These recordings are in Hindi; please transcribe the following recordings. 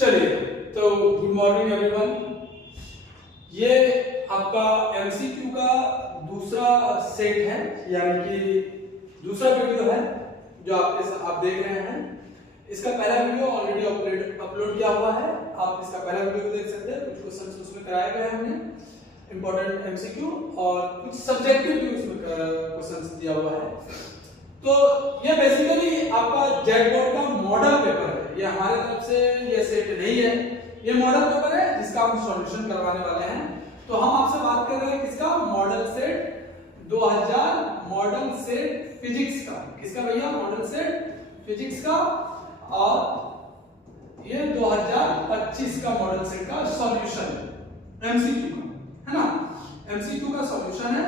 चलिए, तो गुड मॉर्निंग एवरीवन। ये आपका एमसीक्यू का दूसरा सेट है, यानी कि दूसरा वीडियो है जो आप देख रहे हैं। इसका पहला वीडियो ऑलरेडी अपलोड किया हुआ है, आप इसका पहला वीडियो देख सकते हैं। कुछ क्वेश्चंस उसमें कराए गए हैं हमने, इंपॉर्टेंट एमसीक्यू, और कुछ सब्जेक्टिव भी उसमें क्वेश्चंस दिया हुआ है। तो ये बेसिकली आपका जेट बोर्ड का मॉडल पेपर है। ये हमारे तरफ से ये सेट नहीं है, ये मॉडल पेपर है जिसका हम सॉल्यूशन करवाने वाले हैं। तो हम आपसे बात कर रहे हैं किसका, model set 2000 model set physics का। किसका भैया, मॉडल सेट फिजिक्स का। और ये 2025 का मॉडल सेट का सॉल्यूशन एमसीक्यू का है ना। एमसीक्यू का सॉल्यूशन है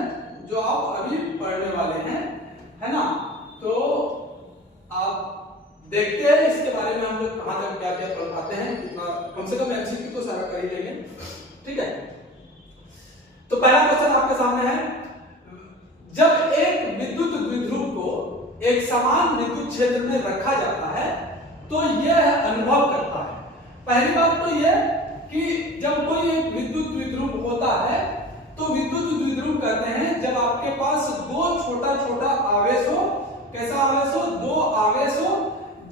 जो आप अभी पढ़ने वाले हैं, है ना। तो आप देखते हैं इसके बारे में हम लोग कहां तक क्या क्या पढ़ पाते हैं, कितना कम से कम एमसीक्यू तो सारा कर ही लेंगे, ठीक है। तो पहला क्वेश्चन आपके सामने है, जब एक विद्युत द्विध्रुव को एक समान विद्युत क्षेत्र में रखा जाता है तो यह अनुभव करता है। पहली बात तो यह कि जब कोई एक विद्युत द्विध्रुव होता है तो विद्युत द्विध्रुव कहते हैं जब आपके पास दो छोटा छोटा आवेश हो। कैसा आवेश हो, दो आवेश हो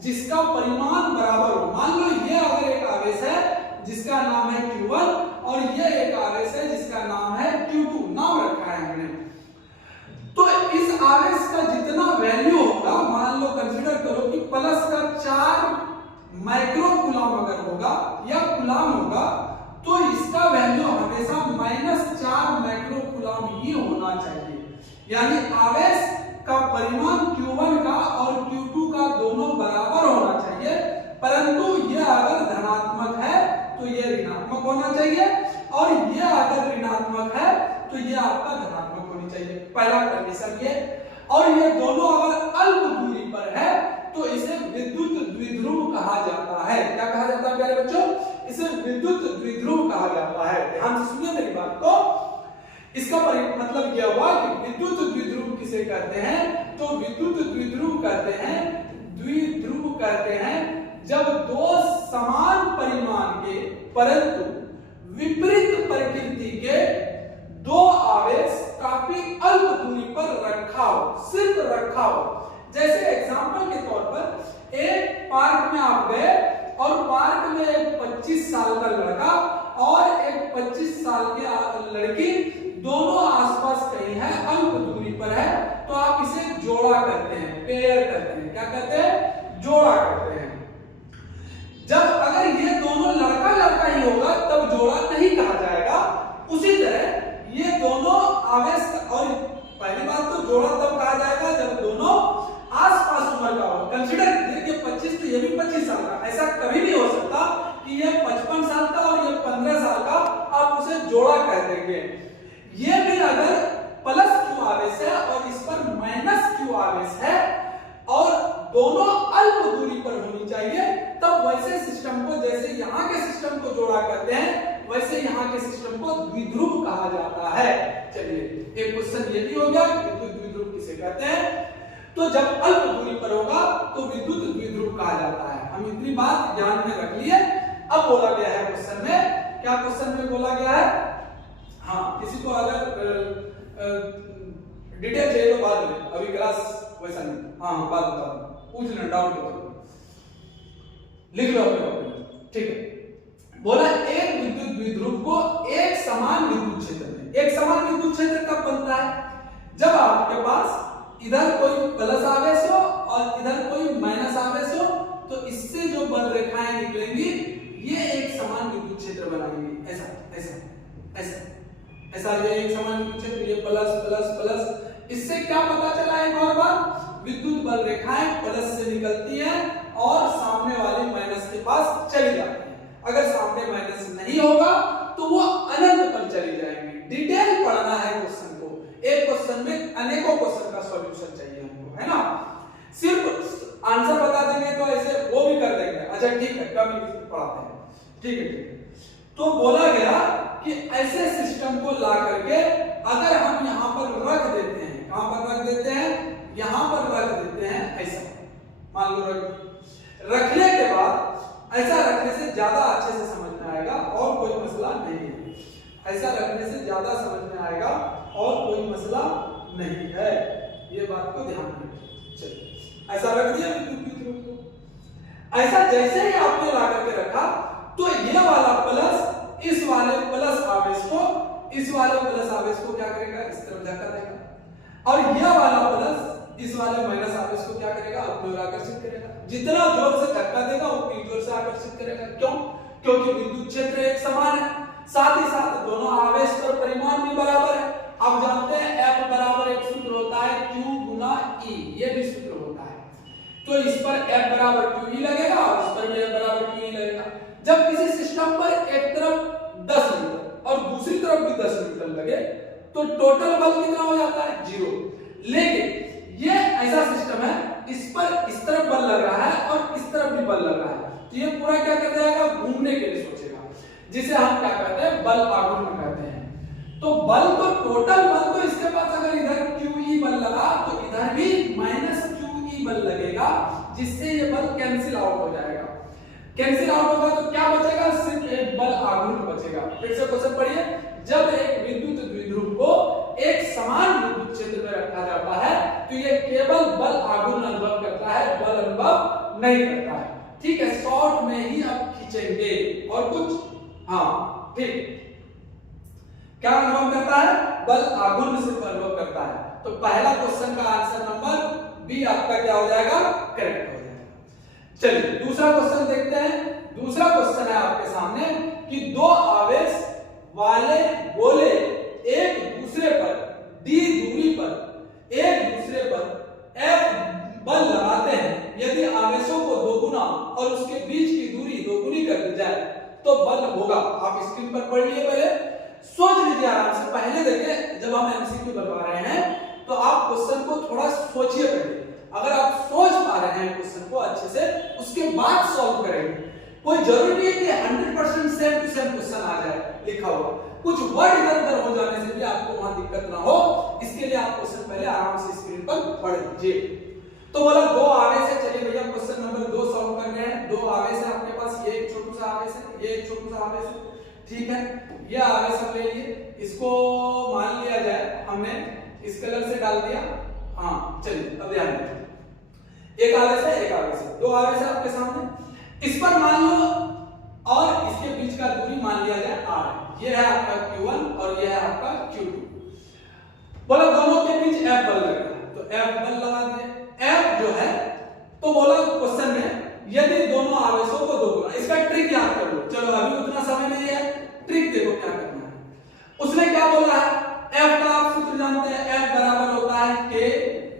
जिसका परिमाण बराबर हो। मान लो ये अगर एक आवेश है जिसका नाम है Q1 और ये एक आवेश है जिसका नाम है Q2, नाम रखा है हमने। तो इस आवेश का जितना वैल्यू होगा, मान लो कंसीडर करो कि प्लस का 4 माइक्रो कूलम अगर होगा या कूलम होगा, तो इसका वैल्यू हमेशा -4 माइक्रो कूलम ही होना चाहिए। यानी आवेश का परिमाण Q1 का और Q2 का दोनों बराबर होना चाहिए, परंतु यह अगर धनात्मक है तो यह ऋणात्मक होना चाहिए, और यह अगर ऋणात्मक है तो यह आपका धनात्मक होनी चाहिए। पहला कंडीशन ये। और ये दोनों अगर अल्प दूरी पर है तो इसे विद्युत द्विध्रुव कहा जाता है। क्या कहा जाता है प्यारे बच्चों, इसे विद्युत द्विध्रुव कहा जाता है। ध्यान से सुनिए मेरी बात को। इसका मतलब यह हुआ कि विद्युत द्विध्रुव किसे कहते हैं, तो विद्युत द्विध्रुव कहते हैं जब दो समान परिमाण के परंतु विपरीत प्रकृति के दो आवेश काफी अल्प दूरी पर रखा हो, सिर्फ रखा हो। जैसे एग्जांपल के तौर पर एक पार्क में आप गए और पार्क में एक 25 साल का लड़का और एक 25 साल की लड़की दोनों आसपास कहीं है, अल्प दूरी पर है, तो आप इसे जोड़ा करते हैं, पेयर करते हैं। क्या कहते हैं, जोड़ा करते हैं। जब अगर ये दोनों लड़का लड़का ही होगा तब जोड़ा नहीं कहा जाएगा। उसी तरह ये दोनों आवेश, और पहली बात तो जोड़ा तब कहा जाएगा जब दोनों आसपास उम्र का हो। कंसीडर कीजिए 25 तो ये भी 25 साल का, ऐसा कभी नहीं हो सकता कि ये 55 साल का और ये 15 साल का, आप उसे जोड़ा कह देंगे। ये भी अगर प्लस Q आवेश है और इस पर -Q आवेश है और दोनों अल्प दूरी पर होनी चाहिए, तब वैसे सिस्टम को, जैसे यहाँ के सिस्टम को जोड़ा करते हैं, वैसे यहाँ के सिस्टम को द्विध्रुव कहा जाता है। चलिए, एक क्वेश्चन ये भी हो गया कि विद्युत द्विध्रुव किसे कहते हैं। तो जब अल्प दूरी पर होगा तो विद्युत द्विध्रुव कहा जाता है। हम इतनी बात ध्यान में रख लिए। अब बोला गया है क्वेश्चन में, क्या क्वेश्चन में बोला गया है, हाँ किसी को अगर डिटेल चाहिए तो बाद में, अभी क्लास वैसा नहीं, हाँ बाद पूछ लेना, डाउट हो तो लिख लो अपने, ठीक है। बोला एक विद्युत द्विध्रुव को एक समान विद्युत क्षेत्र में, एक समान विद्युत क्षेत्र कब बनता है, जब आपके पास इधर कोई प्लस आवेश हो और इधर कोई माइनस आवेश हो, तो इससे जो बल रेखाएं निकलेंगी ये एक समान विद्युत क्षेत्र बनाएंगी। ऐसा ऐसा ऐसा ऐसा, ये एक समान विद्युत क्षेत्र, ये प्लस प्लस प्लस। इससे क्या पता चला एक और बार, विद्युत बल रेखाएं प्लस से निकलती हैं और सामने वाले माइनस के पास चली जाती हैं। अगर सामने माइनस नहीं होगा तो वो अनंत पर चली जाएंगी। डिटेल पढ़ना है क्वेश्चन को, एक क्वेश्चन में अनेकों क्वेश्चन का सॉल्यूशन चाहिए हमको, है ना। सिर्फ आंसर बता देंगे तो ऐसे वो भी कर देंगे, अच्छा ठीक है कभी पढ़ाते हैं, ठीक है ठीक है। तो बोला गया कि ऐसे सिस्टम को ला करके अगर हम यहां पर रख देते हैं, कहां पर रख देते हैं, यहां पर रख देते हैं, ऐसा मान लो रखने के बाद ऐसा रखने से ज्यादा अच्छे से समझ में आएगा और कोई मसला नहीं है। ऐसा रखने से ज्यादा समझ में आएगा और कोई मसला नहीं है, ये बात को ध्यान रखिए। चलिए ऐसा रख दिया विद्युत द्विध्रुव को। ऐसा जैसे ही आपने ला करके रखा तो ये वाला प्लस इस वाले प्लस आवेश को, इस वाले प्लस आवेश को क्या करेगा, इस तरफ धक्का देगा, और यह वाला प्लस इस वाले माइनस आवेश को क्या करेगा, अपनी ओर आकर्षित करेगा। जितना जोर से धक्का देगा उतनी जोर से आकर्षित करेगा। क्यों? क्योंकि विद्युत क्षेत्र एक समान है, साथ ही साथ दोनों आवेश पर परिमाण भी बराबर है। आप जानते हैं F बराबर एक सूत्र होता है Q गुना E, ये भी सूत्र होता है। तो इस पर F बराबर QE लगेगा और इस पर भी F बराबर QE लगेगा। जब किसी सिस्टम पर एक तरफ 10 न्यूटन और दूसरी तरफ भी 10 न्यूटन लगे तो टोटल बल कितना हो जाता है, 0। लेकिन ये ऐसा सिस्टम है, इस पर इस तरफ बल लग रहा है और इस तरफ भी बल लग रहा है, तो ये पूरा क्या कर जाएगा, घूमने के लिए सोचेगा, जिसे हम क्या कहते हैं, बल आघूर्ण कहते हैं। तो बल तो टोटल बल तो इसके पास अगर इधर QE बल लगा तो इधर भी माइनस QE बल लगेगा, जिससे ये बल कैंसिल आउट हो जाएगा। कैंसिल आउट होगा तो क्या बचेगा, सिर्फ एक बल आघूर्ण बचेगा। फिर से क्वेश्चन पढ़िए। जब एक विद्युत द्विध्रुव को एक समान विद्युत क्षेत्र में रखा जाता है तो ये केवल बल आघूर्ण अनुभव करता है, बल अनुभव नहीं करता है। ठीक है, शॉर्ट में ही आप खींचेंगे और कुछ, हाँ ठीक, क्या अनुभव करता है, बल आघूर्ण सिर्फ अनुभव करता है। तो पहला क्वेश्चन का आंसर नंबर बी आपका क्या हो जाएगा, करेक्ट हो जाएगा। चलिए दूसरा क्वेश्चन देखते हैं। दूसरा क्वेश्चन है आपके सामने कि दो आवेश वाले गोले एक दूसरे पर d दूरी पर एक दूसरे पर F बल लगाते हैं। यदि आवेशों को दोगुना और उसके बीच की दूरी दोगुनी कर दी जाए तो बल होगा। आप स्क्रीन पर पढ़ लिए, पहले सोच लीजिए आराम से। पहले देखिए, जब हम एमसीक्यू बनवा रहे हैं तो आप क्वेश्चन को थोड़ा सोचिए पहले। अगर आप सोच पा रहे हैं क्वेश्चन को अच्छे से, उसके बाद सॉल्व करेंगे। कोई जरूरी नहीं है कि 100% सेम टू सेम क्वेश्चन आ जाए लिखा हुआ, कुछ वर्ड इधर उधर हो जाने से भी आपको वहां दिक्कत ना हो, इसके लिए आप क्वेश्चन पहले आराम से स्क्रीन पर पढ़ लीजिए। तो बोला दो आवेश है। चलिए भैया क्वेश्चन नंबर 2 सॉल्व कर रहे हैं। दो आवेश है आपके पास, ये एक छोटा सा आवेश है, ये एक छोटा सा आवेश है, ठीक है। ये आवेश हम ले लिए, इसको मान लिया जाए हमने इस कलर से डाल दिया। हाँ चलिए अब ध्यान दीजिए, एक आवेश है, एक आवेश है, दो आवेश है आपके सामने। इस पर मान लो और इसके बीच का दूरी मान लिया जाए r। ये है आपका Q1 और ये है आपका Q2। बोला दोनों के बीच F बल लग रहा है, तो F बल लगा दिए। F जो है तो बोला क्वेश्चन में यदि दोनों आवेशों को दोगुना, इसका ट्रिक याद कर लो। चलो अभी उतना समय नहीं है, ट्रिक देखो क्या करना है। उसने क्या बोला है, F का आप सूत्र जानते हैं, F बराबर होता है K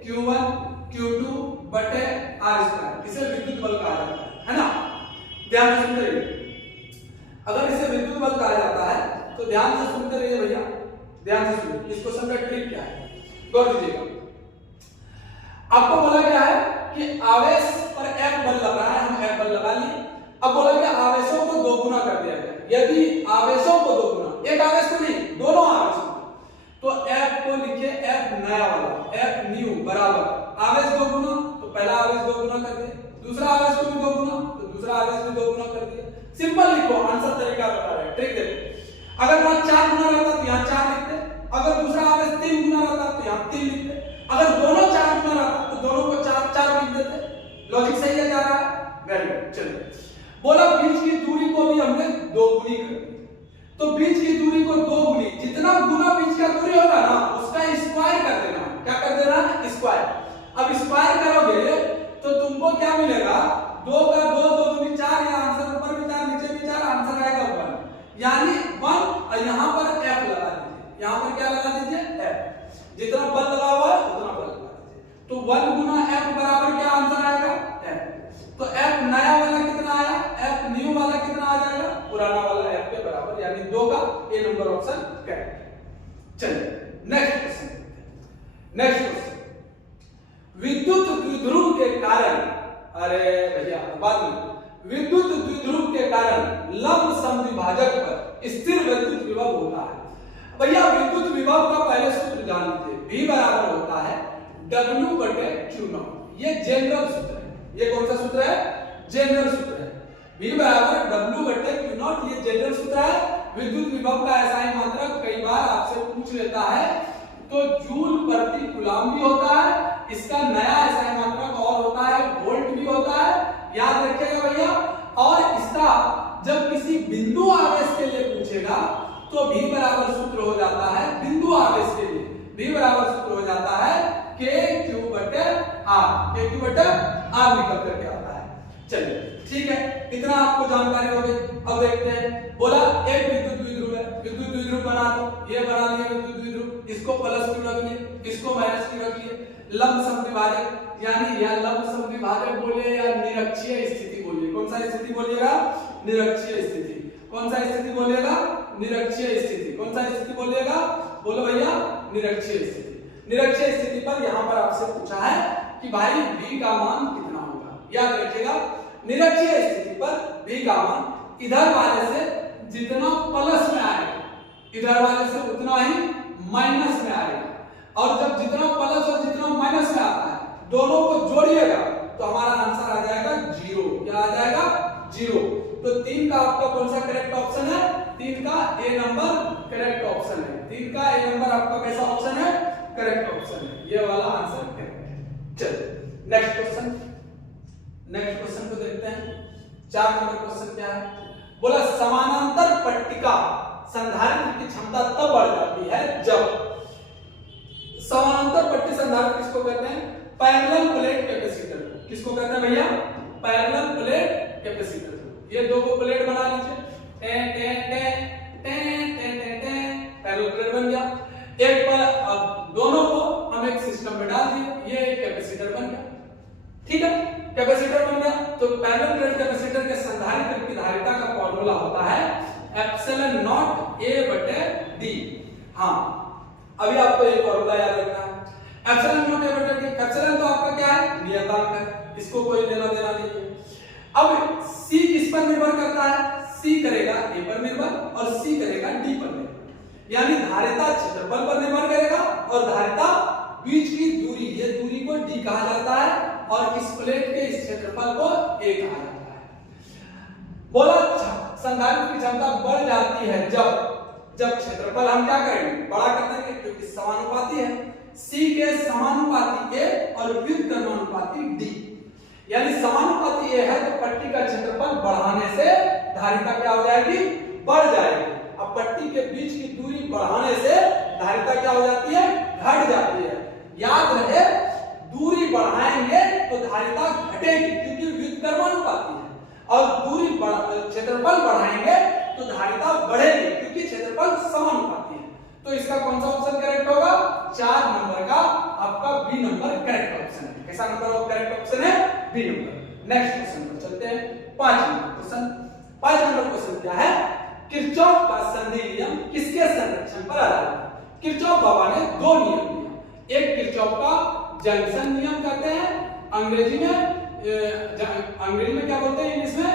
Q1 Q2 बटे R²। इसे विद्युत बल कहा जाता है ना। ध्यान से सुनते रहिए, अगर इसे विद्युत बल कहा जाता है तो ध्यान से सुनते रहिए भैया, ध्यान से सुनिए। इस क्वेश्चन का ट्रिक क्या है, गौर दीजिएगा। आपको बोला गया है कि आवेश पर F बल लग रहा है, हम F बल लगा लिए। अब बोला गया आवेशों को दोगुना कर दिया जाए। यदि आवेशों को दोगुना, एक आवेश को नहीं, दोनों आवेशों को, तो F को लिखिए F नया वाला, F न्यू बराबर आवेश दोगुना, तो पहला आवेश दोगुना कर दिया, दूसरा आवेश को भी दोगुना, तो दूसरा आवेश भी दोगुना कर दिया। सिंपल लिखो, आंसर तरीका बता रहे हैं, ट्रिक देखो। अगर वहां 4 गुना रहता तो यहाँ 4 लिखते, अगर दूसरा आवेश 3 गुना रहता तो यहाँ 3 लिखते, अगर दोनों 4 गुना रहता तो दोनों को 4 लिख देते। लॉजिक सही है, जा रहा है, वेरी गुड। चलो बोला बीच की दूरी को भी हमने 2 गुनी कर दी, तो बीच की दूरी को 2 गुनी, जितना गुना बीच का दूरी होगा ना उसका स्क्वायर कर देना। क्या कर देना, स्क्वायर। अब स्क्वायर करोगे तो तुमको क्या मिलेगा, 2 का 2, 2 दूनी 4, या आंसर ऊपर भी 4 नीचे भी 4, आंसर आएगा 1। यानी 1 और यहां पर F लगा दीजिए, यहां पर क्या लगा दीजिए, F। जितना बल लगा हुआ है उतना बल लगा दीजिए, तो 1 गुना F बराबर क्या आंसर आएगा, F। तो F नया वाला कितना आया, F न्यू वाला कितना आ जाएगा, पुराना वाला F के बराबर, यानी 2 का ए नंबर ऑप्शन करेक्ट। चलिए नेक्स्ट क्वेश्चन। नेक्स्ट क्वेश्चन, विद्युत द्विध्रुव के कारण, अरे भैया बाद में, विद्युत द्विध्रुव के कारण लंब समद्विभाजक पर स्थिर विद्युत विभव होता है। भैया विद्युत विभव का पहले सूत्र जान लीजिए, V बराबर होता है W बटे Q0। ये जनरल सूत्र है। ये कौन सा सूत्र है, जनरल सूत्र है। V बराबर W बटे Q नॉट, ये जनरल सूत्र है। विद्युत विभव का ऐसा ही मात्रक कई बार आपसे पूछ लेता है, तो जूल प्रति कूलम भी होता है, इसका नया ऐसा ही मात्रक और होता है वोल्ट भी होता है, याद रखिएगा भैया। और इसका जब किसी बिंदु आवेश के लिए पूछेगा तो V बराबर सूत्र हो जाता है बिंदु आवेश के लिए, V बराबर सूत्र हो जाता है KQ बटे R, KQ बटे R निकल करके आता है। चलिए ठीक है, इतना आपको जानकारी हो गई। अब देखते हैं, बोला एक विद्युत द्विध्रुव है, विद्युत द्विध्रुव बना दो, ये बना लिया विद्युत द्विध्रुव, इसको प्लस क्यू रख लिए, इसको माइनस क्यू रख लिए। लंब समद्विभाजक, यानी या लंब समद्विभाजक बोलिए या निरक्षीय स्थिति बोलिए, कौन सा स्थिति बोलिएगा? निरक्षीय स्थिति। कौन सा स्थिति बोलिएगा? निरक्षीय स्थिति। कौन सा स्थिति बोलिएगा? बोलो भैया, निरक्षीय स्थिति। निरक्षीय स्थिति पर यहां पर आपसे पूछा है कि भाई V का मान कितना होगा। याद रखिएगा, निरक्षीय स्थिति पर V का मान इधर वाले से जितना प्लस में आएगा, इधर वाले से उतना ही माइनस में आएगा। और जब जितना प्लस और जितना माइनस में आता है, दोनों को जोड़िएगा तो हमारा आंसर आ जाएगा 0। क्या आ जाएगा? 0। तो 3 का आपका कौन सा करेक्ट ऑप्शन है? 3 का A नंबर करेक्ट ऑप्शन है। 3 का A नंबर आपका कैसा ऑप्शन है? करेक्ट ऑप्शन है, ये वाला आंसर करेक्ट है। चलिए नेक्स्ट क्वेश्चन, नेक्स्ट क्वेश्चन को देखते हैं। 4 नंबर क्वेश्चन क्या है? बोला समानांतर पट्टिका संधारित्र की क्षमता तब बढ़ जाती है जब, समानांतर पट्टी संधारित्र किसको कहते हैं? Parallel plate capacitor. किसको कहते हैं भैया? Parallel plate capacitor. ये दो को प्लेट बना लीजिए, पैरेलल प्लेट बन गया। एक पर अब दोनों को हम एक सिस्टम में डाल दिए, ये एक कैपेसिटर बन गया। ठीक है, कैपेसिटर बन गया। तो पैरेलल प्लेट कैपेसिटर के संधारित्र की धारिता का फॉर्मूला होता है एप्सिलॉन नॉट A बटे D। हाँ, अभी आपको ये फॉर्मूला याद रखना है, एप्सिलॉन नॉट A बटे D। एप्सिलॉन तो आपका क्या है? नियतांक है, इसको कोई लेना देना नहीं है। अब C किस पर निर्भर करता है? C करेगा A पर निर्भर और C करेगा D पर निर्भर, यानी धारिता क्षेत्रफल पर निर्भर करेगा और धारिता बीच की दूरी, ये दूरी को D कहा जाता है और इस प्लेट के इस क्षेत्रफल को A कहा जाता है। बोला संधारित्र की क्षमता बढ़ जाती है जब क्षेत्रफल हम क्या करेंगे? बड़ा कर देंगे, क्योंकि समानुपाती है। C के समानुपाती A और व्युत्क्रमानुपाती D, यानी समानुपाती A है तो पट्टी का क्षेत्रफल बढ़ाने से धारिता क्या हो जाएगी? बढ़ जाएगी। अब पट्टी के बीच की दूरी बढ़ाने से धारिता क्या हो जाती है? घट जाती है। याद रहे, दूरी बढ़ाएंगे तो धारिता घटेगी क्योंकि व्युत्क्रमानुपाती है, और दूरी क्षेत्रफल बढ़ाएंगे तो धारिता बढ़ेगी क्योंकि क्षेत्रफल समानुपाती है। तो इसका कौन सा ऑप्शन करेक्ट होगा? 4 नंबर का आपका B नंबर करेक्ट ऑप्शन है। कैसा नंबर करेक्ट ऑप्शन है? B number. नेक्स्ट क्वेश्चन पर चलते हैं। 5 नंबर क्वेश्चन। 5 नंबर क्वेश्चन क्या है? किरचॉफ का संधि नियम किसके संरक्षण पर आधारित है? किरचॉफ बाबा ने 2 नियम दिए। एक किरचॉफ का जंक्शन नियम कहते हैं, अंग्रेजी में क्या बोलते हैं? इंग्लिश में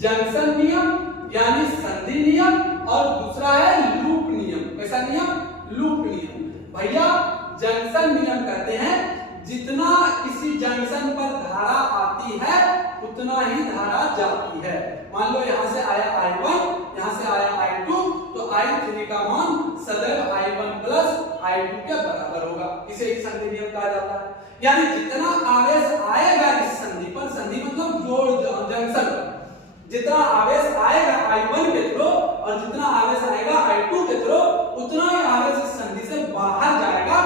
जंक्शन नियम यानी संधि नियम, और दूसरा है लूप नियम। कैसा नियम? लूप नियम। भैया जंक्शन नियम कहते हैं जितना किसी जंक्शन पर धारा आती है उतना ही धारा जाती है। मान लो यहां से आया I1, यहां से आया I2, तो I3 का मान सदैव I1 प्लस I2 के बराबर होगा। इसे ही संधि नियम कहा जाता है। यानी जितना आवेश आएगा इस संधि पर, संधि मतलब जोड़ जंक्शन पर, जितना आवेश आएगा I1 के थ्रू और जितना आवेश आएगा I2 के थ्रू, उतना ही आवेश इस संधि से बाहर जाएगा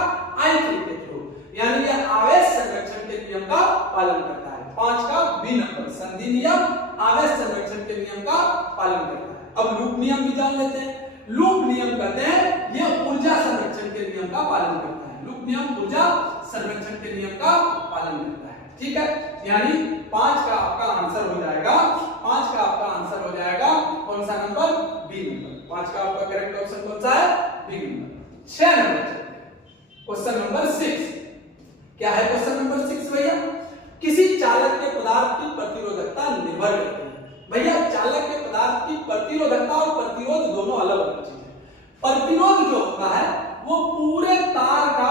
I3 के थ्रू। यानी यह आवेश संरक्षण के नियम का पालन करता है। 5 का B नंबर, संधि नियम आवेश संरक्षण के नियम का पालन करता है। अब लूप नियम भी जान लेते हैं। लूप नियम कहते हैं यह ऊर्जा संरक्षण के नियम का पालन करता है। लूप नियम ऊर्जा संरक्षण के नियम का पालन करता है। ठीक है, यानी 5 का आपका आंसर हो जाएगा, 5 का आपका आंसर हो जाएगा कौन सा नंबर? B number. 5 का आपका करेक्ट ऑप्शन कौन सा है? B number. 6 number question number 6 क्या है? क्वेश्चन नंबर 6 भैया, किसी चालक के पदार्थ की प्रतिरोधकता निर्भर करती है। भैया चालक के पदार्थ की प्रतिरोधकता और प्रतिरोध दोनों अलग अलग चीज है। प्रतिरोध जो होता है वो पूरे तार का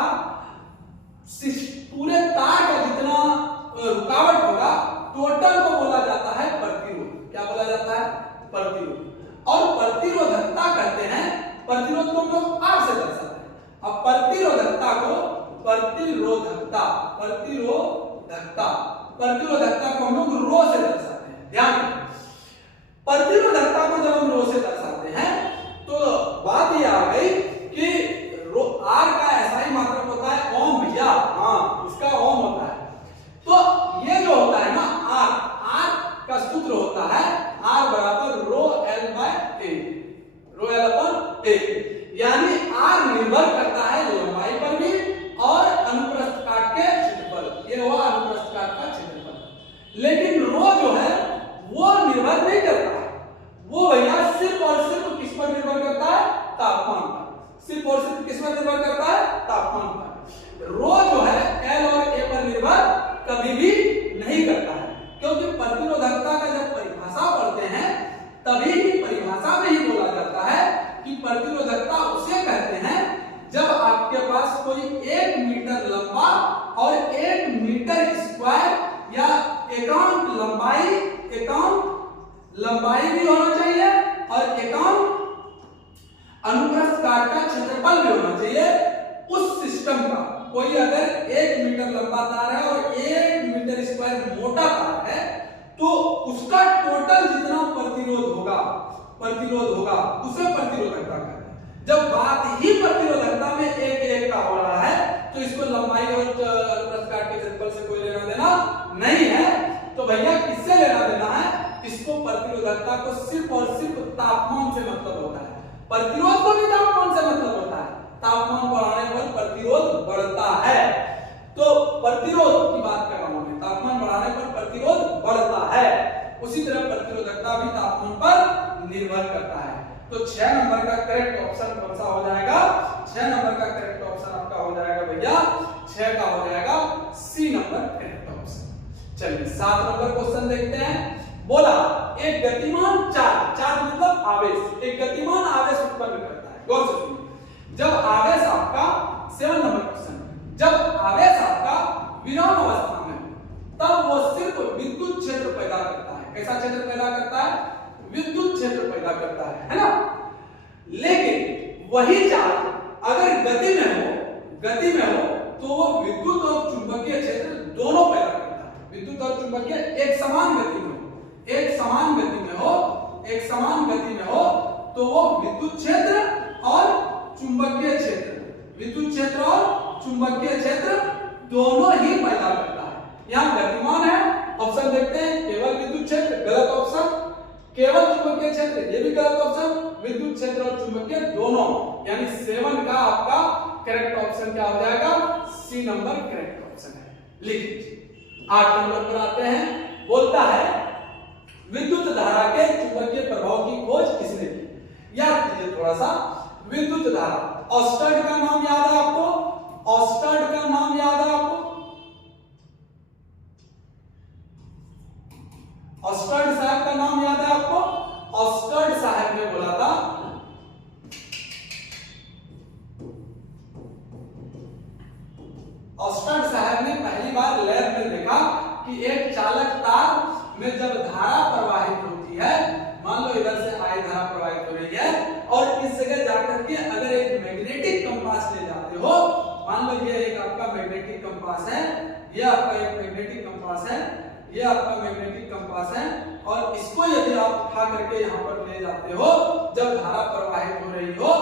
जितना रुकावट होगा टोटल को बोला जाता है प्रतिरोध। हम लोग आर से दर्शाते हैं। अब प्रतिरोधकता को हम लोग रो से दर्शाते हैं। ध्यान रखें, प्रतिरोधकता को जब हम रो से दर्शाते हैं तो बात ये आ गई कि आर का SI मात्रक होता है ओम भैया, हाँ इसका ओम होता है। तो ये जो होता है ना आर का सूत्र होता है आर बराबर rho L by A, rho L upon A, यानी आर निर्भर करता है लंबाई पर भी और अनुप्रस्थ काट के क्षेत्रफल, ये हुआ अनुप्रस्थ काट का क्षेत्रफल। लेकिन रो जो है वो निर्भर नहीं करता है, वो भैया सिर्फ और सिर्फ किस पर निर्भर करता है? तापमान पर। सिर्फ और सिर्फ किस पर निर्भर करता है? तापमान पर। रो जो है एल और ए पर निर्भर कभी भी नहीं करता है, क्योंकि प्रतिरोधकता का जब परिभाषा पढ़ते हैं तभी परिभाषा में ही बोला जाता है कि प्रतिरोधकता उसे कहते हैं जब आपके पास कोई 1 मीटर लंबा और 1 मीटर स्क्वायर या एकांक लंबाई भी होना चाहिए और एकांक अनुप्रस्थ काट का क्षेत्रफल भी होना चाहिए। उस सिस्टम का कोई अगर 1 मीटर लंबा तार है और 1 मीटर स्क्वायर मोटा तार है तो उसका टोटल जितना प्रतिरोध होगा उसे प्रतिरोधकता कहते हैं। जब बात ही प्रतिरोधकता में एक का हो रहा है तो इसको लंबाई और अनुप्रस्थ काट के क्षेत्रफल से कोई लेना देना नहीं है। तो भैया किससे लेना देना है? इसको प्रतिरोधकता को सिर्फ और सिर्फ तापमान से मतलब होता है। प्रतिरोध को भी तापमान से मतलब होता है। तापमान बढ़ाने पर प्रतिरोध बढ़ता है, तो प्रतिरोध की बात कर रहा हूं मैं, तापमान बढ़ाने पर प्रतिरोध बढ़ता है। उसी तरह प्रतिरोधकता भी तापमान पर निर्भर करता है। तो 6 नंबर का करेक्ट ऑप्शन कौन सा हो जाएगा? 6 नंबर का करेक्ट ऑप्शन आपका हो जाएगा भैया, 6 का हो जाएगा सी नंबर करेक्ट ऑप्शन। चलिए 7 नंबर क्वेश्चन देखते हैं। बोला एक गतिमान चार्ज मतलब आवेश, एक गतिमान आवेश उत्पन्न करता है। गौर से सुनिए, जब आवेश आपका 7 नंबर क्वेश्चन, जब आवेश आपका विराम अवस्था में तब वो सिर्फ विद्युत क्षेत्र पैदा करता है। कैसा क्षेत्र पैदा करता है? विद्युत क्षेत्र पैदा करता है ना। लेकिन वही चार्ज अगर गति में हो तो वो विद्युत और चुंबकीय क्षेत्र दोनों पैदा करता है। विद्युत और चुंबकीय एक समान गति में हो तो वो विद्युत क्षेत्र और चुंबकीय क्षेत्र दोनों ही पैदा करता है। यहाँ गतिमान है, ऑप्शन देखते हैं, केवल विद्युत क्षेत्र गलत ऑप्शन, केवल चुंबकीय क्षेत्र ये भी गलत ऑप्शन, विद्युत क्षेत्र और चुंबकीय दोनों, यानी 7 का आपका करेक्ट ऑप्शन क्या हो जाएगा? सी नंबर करेक्ट ऑप्शन है। लिख लीजिए। 8 नंबर पर आते हैं। बोलता है विद्युत धारा के चुंबकीय प्रभाव की खोज किसने की? याद कीजिए थोड़ा सा। विद्युत धारा, ऑस्टर्ड का नाम याद है आपको? ऑस्टर्ड का नाम याद है आपको? ऑस्टर्ड साहब का नाम याद है आपको? ऑस्टर्ड साहब ने बोला था ऑस्टर्ड साहब ने पहली बार लैब में देखा कि एक चालक तार में जब धारा प्रवाहित होती है, मान लो इधर से आई धारा प्रवाहित हो रही है और इस जगह जाकर के अगर एक मैग्नेटिक कंपास ले जाते हो, मान लो ये एक आपका मैग्नेटिक कंपास है, ये आपका एक मैग्नेटिक कंपास है, ये आपका मैग्नेटिक कंपास है और इसको यदि आप उठा करके यहाँ पर ले जाते हो, जब धारा प्रवाहित हो रही हो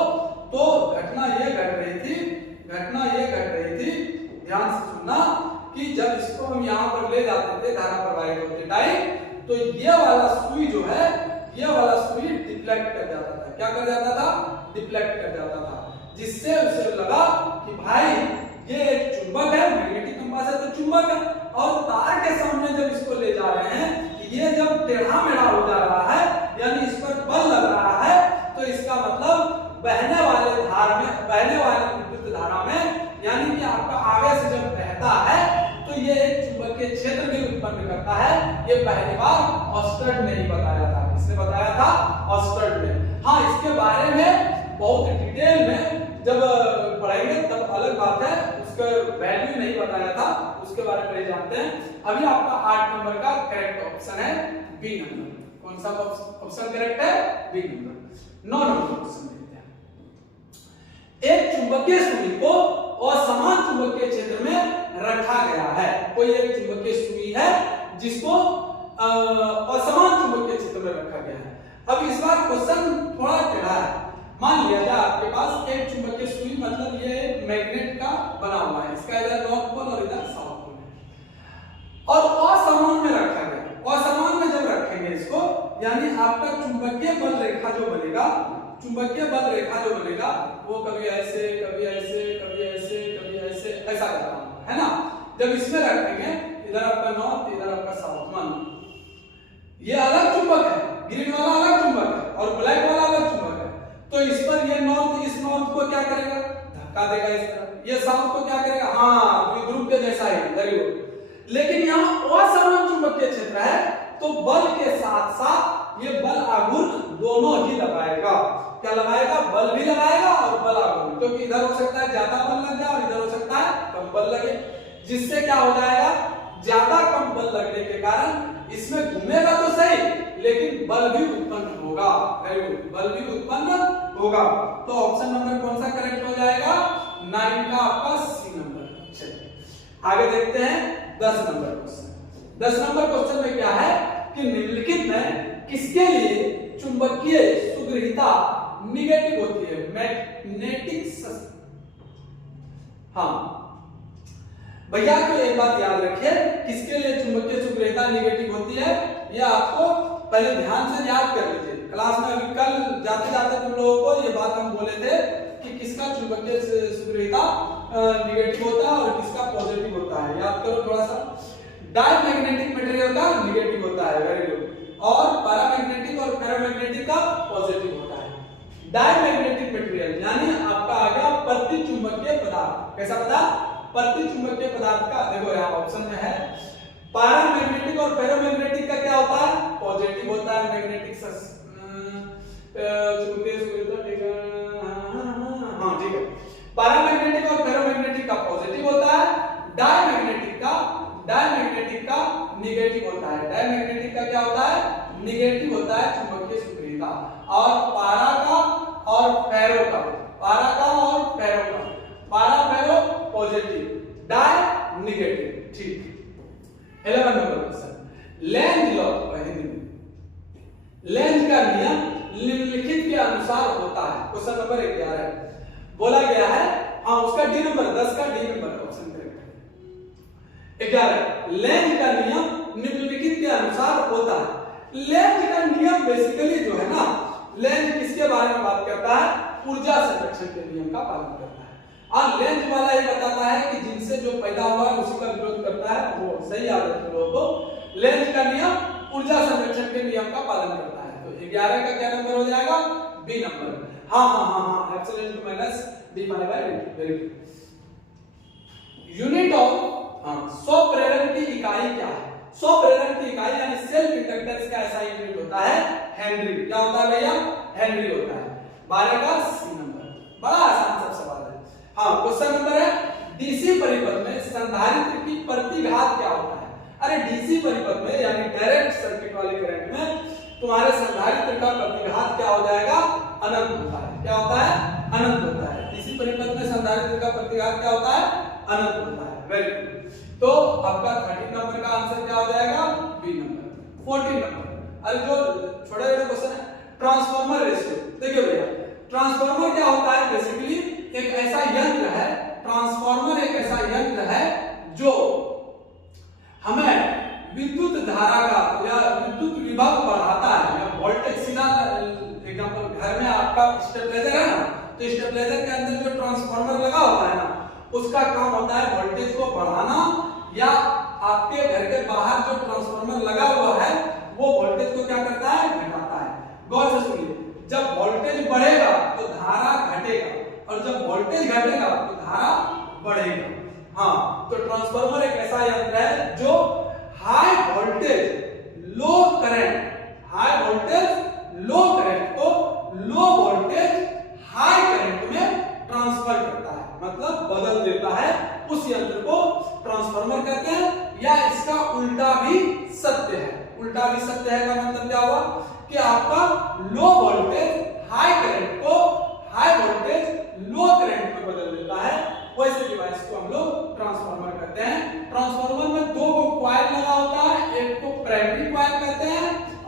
तो घटना ये घट रही थी, ध्यान से सुनना कि जब इसको हम यहाँ पर ले जाते थे धारा प्रवाहित होते टाइम, तो ये वाला सुई जो है, ये वाला सुई डिफ्लेक्ट कर जाता था। क्या कर जाता था? डिफ्लेक्ट कर जाता था, जिससे उसे लगा कि भाई ये एक चुंबक है, मैग्नेटिक कंपास है तो चुंबक है, और तार के सामने जब इसको ले जा रहे हैं ये जब टेढ़ा मेढ़ा हो जा रहा है, यानी इस पर बल लग रहा है, तो इसका मतलब बहने वाले विद्युत धारा में, यानी कि आपका आवेश जब बहता है तो ये एक चुंबकीय क्षेत्र भी उत्पन्न करता है। ये पहली बार ऑस्टर्ड ने ही बताया था। किसने बताया था? ऑस्टर्ड ने। हाँ, इसके बारे में बहुत डिटेल में जब पढ़ेंगे तब अलग बात है, उसका वैल्यू नहीं बताया था, उसके बारे में जानते हैं। अभी आपका 8 नंबर का करेक्ट ऑप्शन है बी नंबर। कौन सा ऑप्शन करेक्ट है? B number. 9 नंबर क्वेश्चन देखते हैं। एक चुंबकीय सुई को असमान चुंबकीय क्षेत्र में रखा गया है। कोई एक चुंबकीय सुई है जिसको असमान चुंबकीय क्षेत्र में रखा गया है। अब इस बार क्वेश्चन थोड़ा टेढ़ा है। मान लिया जाए आपके पास एक चुंबकीय सुई, मतलब ये एक मैग्नेट का बना हुआ है, इसका इधर नॉर्थ पोल और इधर साउथ पोल है, और असमान में रखा गया। असमान में जब रखेंगे इसको, यानी आपका चुंबकीय बल रेखा जो बनेगा, चुंबकीय बल रेखा जो बनेगा वो कभी ऐसे कभी ऐसे कभी ऐसे कभी ऐसे ऐसा करता है ना। जब इसमें रखेंगे, इधर आपका नॉर्थ, इधर आपका साउथ, मान ये अलग चुंबक है, ग्रीन वाला अलग चुंबक है और ब्लैक वाला अलग चुंबक है, तो इस पर ये नॉर्थ इस नॉर्थ को क्या करेगा, धक्का देगा इस तरफ, ये साउथ को क्या करेगा, हाँ द्विध्रुव के जैसा ही, वेरी गुड। लेकिन यहाँ असमान चुंबकीय क्षेत्र है तो बल के साथ साथ ये बल आघूर्ण दोनों ही लगाएगा। क्या लगाएगा, बल भी लगाएगा और बल आघूर्ण, क्योंकि इधर हो सकता है ज्यादा बल लग जाए और इधर हो सकता है कम बल लगे, जिससे क्या हो जाएगा, ज्यादा कम बल लगने के कारण इसमें घूमेगा तो सही लेकिन बल भी उत्पन्न होगा। वेरी गुड, बल भी उत्पन्न होगा। तो ऑप्शन नंबर कौन सा करेक्ट हो जाएगा, 9 का आपका सी नंबर। चलिए आगे देखते हैं 10 नंबर क्वेश्चन। 10 नंबर क्वेश्चन में क्या है कि निम्नलिखित में किसके लिए चुंबकीय सुग्रहिता निगेटिव होती है, मैग्नेटिक। हाँ भैया तो एक बात याद रखिए, किसके लिए चुंबकीय सुग्रहिता निगेटिव होती है, यह आपको पहले ध्यान से याद कर लीजिए। क्लास में अभी कल जाते जाते तुम लोगों को ये बात हम बोले थे कि किसका चुंबकीय सुग्रहिता निगेटिव होता है और किसका पॉजिटिव होता है, याद करो थोड़ा सा। डायमैग्नेटिक मटेरियल का निगेटिव होता है, वेरी गुड, और पैरामैग्नेटिक और फेरोमैग्नेटिक का पॉजिटिव होता है। डायमैग्नेटिक मटेरियल यानी आपका आ गया प्रतिचुंबकीय पदार्थ। कैसा पदार्थ, प्रतिचुंबकीय पदार्थ का, देखो यहाँ ऑप्शन में है पैरामैग्नेटिक और फेरोमैग्नेटिक का क्या होता है, पॉजिटिव होता है। मैग्नेटिक चुंबकीय सुग्रहिता, हाँ ठीक है, पैरामैग्नेटिक और फेरोमैग्नेटिक का पॉजिटिव होता है, डायमैग्नेटिक का निगेटिव होता है। डायमैग्नेटिक का क्या होता है, निगेटिव होता है चुंबकीय सुग्रहिता, और पारा का और फेरो का, पारा का और फेरो का, पारा फेरो पॉजिटिव, डाय निगेटिव। ठीक, 11 number question, Lenz law, Lenz का नियम निम्नलिखित के अनुसार होता है। क्वेश्चन नंबर 11 बोला गया है, हाँ उसका डी नंबर, 10 का डी नंबर ऑप्शन करेक्ट है। 11 लेंज का नियम निम्नलिखित के अनुसार होता है। लेंज का नियम बेसिकली जो है ना, लेंज किसके बारे में बात करता है, ऊर्जा संरक्षण के नियम का पालन करता है। और लेंज वाला ये बताता है कि जिनसे जो पैदा हुआ है उसी का विरोध करता है, वो सही याद रखते लोगों को। लेंज का नियम ऊर्जा संरक्षण के नियम का पालन करता है। तो 11 का क्या नंबर हो जाएगा, बी नंबर। हाँ हाँ हाँ हाँ, epsilon to minus d phi by dt, very good. Unit of, हाँ, स्वप्रेरण की इकाई क्या है, स्वप्रेरण की इकाई यानी सेल्फ इंडक्टेंस का ऐसा यूनिट होता है हेनरी। क्या होता है भैया, हेनरी होता है। 12 का सी नंबर, बड़ा आसान सा सवाल है। हाँ क्वेश्चन नंबर है, डीसी परिपथ में संधारित्र की प्रतिघात क्या होता है। अरे डीसी परिपथ में यानी डायरेक्ट सर्किट वाले करंट में तुम्हारे संधारित्र का प्रतिघात क्या हो जाएगा, अनंत होता है। क्या होता है, अनंत होता है। डीसी परिपथ में संधारित्र का प्रतिघात क्या होता है, अनंत होता है। Very good. तो आपका 13 नंबर का आंसर क्या हो जाएगा, बी नंबर। 14 नंबर, अरे जो छोटे छोटे क्वेश्चन है, ट्रांसफार्मर रेशियो। देखिए भैया, ट्रांसफार्मर क्या होता है, बेसिकली एक ऐसा यंत्र है, ट्रांसफार्मर एक ऐसा यंत्र है जो हमें विद्युत धारा का या विद्युत विभव बढ़ाता है या वोल्टेज। सीधा एग्जांपल, घर में आपका स्टेबलाइजर है ना, तो स्टेबलाइजर के अंदर जो ट्रांसफार्मर लगा होता है ना, उसका काम होता है वोल्टेज को बढ़ाना, या आपके घर के बाहर जो ट्रांसफार्मर लगा हुआ है वो वोल्टेज को क्या करता है, घटाता है। गौर से सुनिए, जब वोल्टेज बढ़ेगा तो धारा घटेगा, और जब वोल्टेज घटेगा तो धारा बढ़ेगा। हाँ, तो ट्रांसफार्मर एक ऐसा यंत्र है जो हाई वोल्टेज लो करंट, हाई वोल्टेज लो करंट को लो वोल्टेज हाई करंट में ट्रांसफर करता है, मतलब बदल देता है। उस यंत्र को ट्रांसफार्मर कहते हैं, या इसका उल्टा भी सत्य है। उल्टा भी सत्य है का मतलब क्या हुआ कि आपका लो वोल्टेज हाई करंट को हाई वोल्टेज लो करंट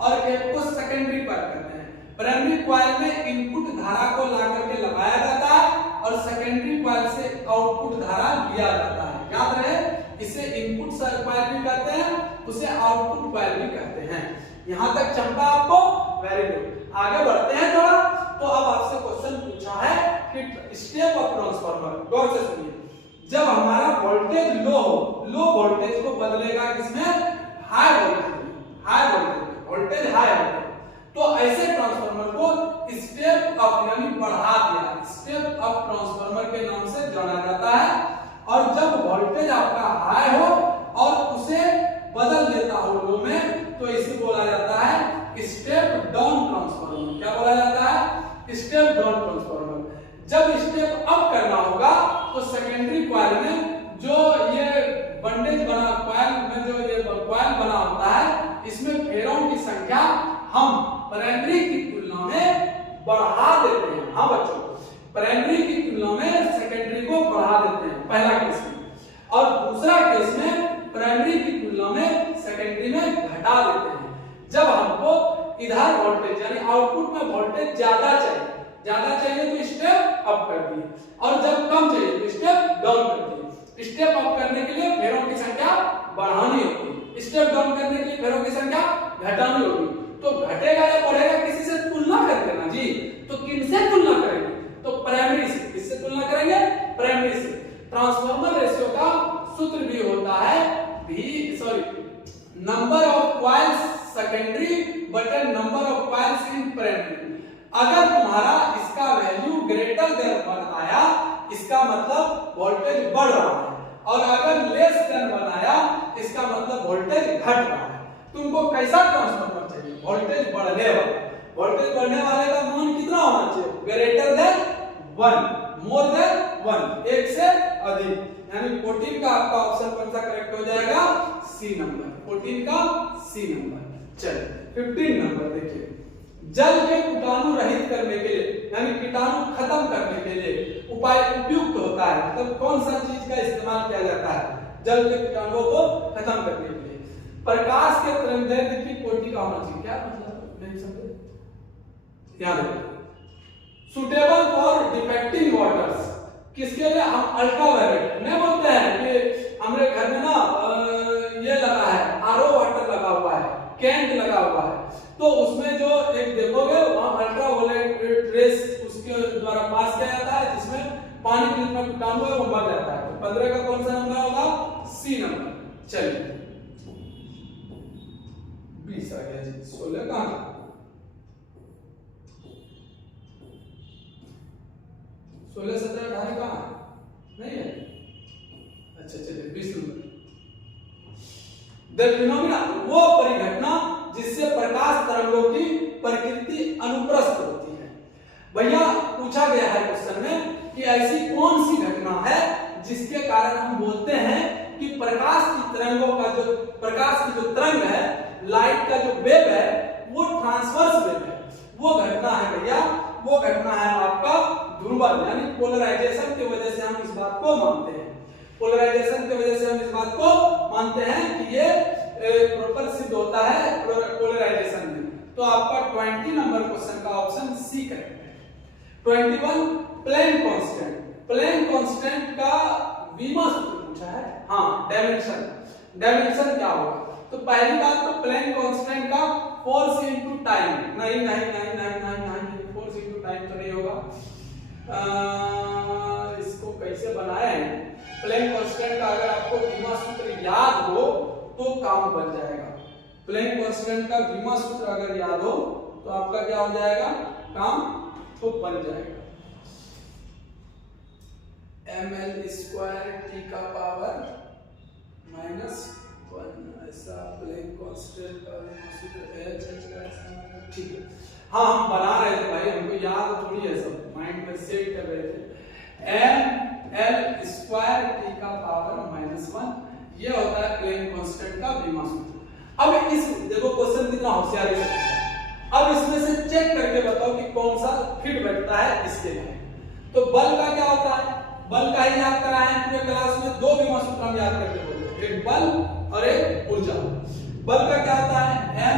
और एक को सेकेंडरी कॉइल कहते हैं। प्राइमरी कॉइल में इनपुट धारा को ला करके लगाया जाता है और सेकेंडरी कॉइल से आउटपुट धारा लिया जाता है। याद रहे, इसे इनपुट कॉइल भी कहते हैं, उसे आउटपुट कॉइल भी कहते हैं। यहां तक चमका आपको? Very good. आगे बढ़ते हैं थोड़ा। तो अब आपसे क्वेश्चन पूछा है कि स्टेप ऑफ ट्रांसफार्मर, गौर से सुनिए, जब हमारा वोल्टेज लो हो, लो वोल्टेज को बदलेगा किसमें? High voltage, high voltage, voltage high voltage. तो ऐसे ट्रांसफार्मर को स्टेप अप यानी बढ़ा दिया, स्टेप अप ट्रांसफार्मर के नाम से जाना जाता है। और जब वोल्टेज आपका हाई हो और उसे बदल देता हो लो में, तो इसे बोला जाता है स्टेप डाउन ट्रांसफार्मर। क्या बोला जाता है? Step down transformer. जब स्टेप अप करना होगा तो सेकेंडरी कॉइल में जो ये बंडेज बना, कॉइल में जो ये कॉइल बना होता है, इसमें फेरों की संख्या हम प्राइमरी की तुलना में बढ़ा देते हैं। हाँ बच्चों, प्राइमरी की तुलना में सेकेंडरी को बढ़ा देते हैं, पहला केस में। और दूसरा केस में प्राइमरी की तुलना में सेकेंडरी में घटा देते हैं। जब हमको इधर वोल्टेज यानी आउटपुट में वोल्टेज ज्यादा चाहिए तो स्टेप अप कर दिए, और जब कम चाहिए तो स्टेप डाउन कर दिए। स्टेप अप करने के लिए फेरों की संख्या बढ़ानी होगी, स्टेप डाउन करने के लिए फेरों की संख्या घटानी होगी। तो घटेगा या बढ़ेगा, किसी से तुलना करके ना जी। तो किनसे तुलना करेंगे? तो प्राइमरी से। किससे तुलना करेंगे? प्राइमरी से। ट्रांसफार्मर रेशियो का सूत्र भी होता है नंबर ऑफ कॉइल्स सेकेंडरी बटे number of coils in primary. अगर तुम्हारा इसका वैल्यू ग्रेटर देन 1 आया, इसका मतलब वोल्टेज बढ़ रहा है, और अगर लेस देन 1 आया, इसका मतलब वोल्टेज घट रहा है। तुमको कैसा ट्रांसफार्मर चाहिए? वोल्टेज बढ़ने वाला। वोल्टेज बढ़ने वाले का मान कितना होना चाहिए? ग्रेटर देन 1, मोर देन 1, एक से अधिक। यानी 14 का आपका ऑप्शन कौन सा करेक्ट हो जाएगा? सी नंबर। 14 का सी नंबर। चलिए 15 नंबर देखिए, जल के कीटाणु रहित करने के लिए यानी कीटाणु खत्म करने के लिए उपाय उपयुक्त होता है। मतलब कौन सा चीज का इस्तेमाल किया जाता है जल के कीटाणुओं को खत्म करने के लिए? प्रकाश के तरंगदैर्घ्य की कोटि का होना चाहिए। क्या मतलब? नहीं समझे? याद रखिए, सुटेबल फॉर डिफेक्टिंग वाटर्स। किसके लिए? हम अल्ट्रावायलेट नहीं बोलते हैं कि हमारे घर में ना ये लगा है, आरओ वाटर लगा हुआ है, कैंट लगा हुआ है, तो उसमें जो एक देखोगे वहां अल्ट्रावायलेट रेस उसके द्वारा पास किया जाता है, जिसमें पानी के जितना कीटाणु है वो मर जाता है। तो 15 का कौन सा नंबर होगा? C number. चलिए 20 आ गया जी। 16 कहां? 16, 17, 18 कहां नहीं है? अच्छा चलिए 20 नंबर। द फिनोमिना, वो परिघटना जिससे प्रकाश तरंगों की प्रकृति अनुप्रस्थ होती है। भैया पूछा गया है क्वेश्चन में कि ऐसी कौन सी घटना है जिसके कारण हम बोलते हैं कि प्रकाश की तरंगों का जो प्रकाश की जो तरंग है, लाइट का जो वेव है, वो ट्रांसवर्स वेव है। वो घटना है भैया, वो घटना है आपका ध्रुवण यानी पोलराइजेशन की वजह से हम इस बात को मानते हैं। पोलराइजेशन की वजह से हम इस बात को मानते हैं कि ये प्रॉपर सिद्ध होता है पोलराइजेशन में। तो आपका 20 नंबर क्वेश्चन का ऑप्शन सी करेक्ट है। 21 प्लेन कांस्टेंट। प्लेन कांस्टेंट का बीमा सूत्र पूछा है। हाँ, डायमेंशन। डायमेंशन क्या होगा? तो पहली बात तो प्लेन कांस्टेंट का फोर्स इनटू टाइम। नहीं, फोर्स इनटू टाइम तो नहीं होगा। इसको कैसे बनाए? प्लेन कांस्टेंट का अगर आपको बीमा सूत्र याद हो तो काम बन जाएगा। प्लेन कांस्टेंट का बीमा सूत्र अगर याद हो तो आपका क्या हो जाएगा? काम तो बन जाएगा। ml स्क्वायर t का पावर -1 ऐसा प्लेन कांस्टेंट का बीमा सूत्र। ठीक है, हाँ हम बना रहे थे भाई, हमको याद थोड़ी है, सब माइंड में सेट कर रहे थे। ml स्क्वायर t का पावर -1 ये होता है प्लेन कांस्टेंट का बीमा सूत्र। अब इस देखो क्वेश्चन कितना होशियारी से पूछा है। अब इसमें से चेक करके बताओ कि कौन सा फिट बैठता है इसके लिए। तो बल का क्या होता है? बल का ही याद कराए हैं पूरे क्लास में। दो बीमा सूत्र हम याद करके बोलते हैं, एक बल और एक ऊर्जा। बल का क्या होता है?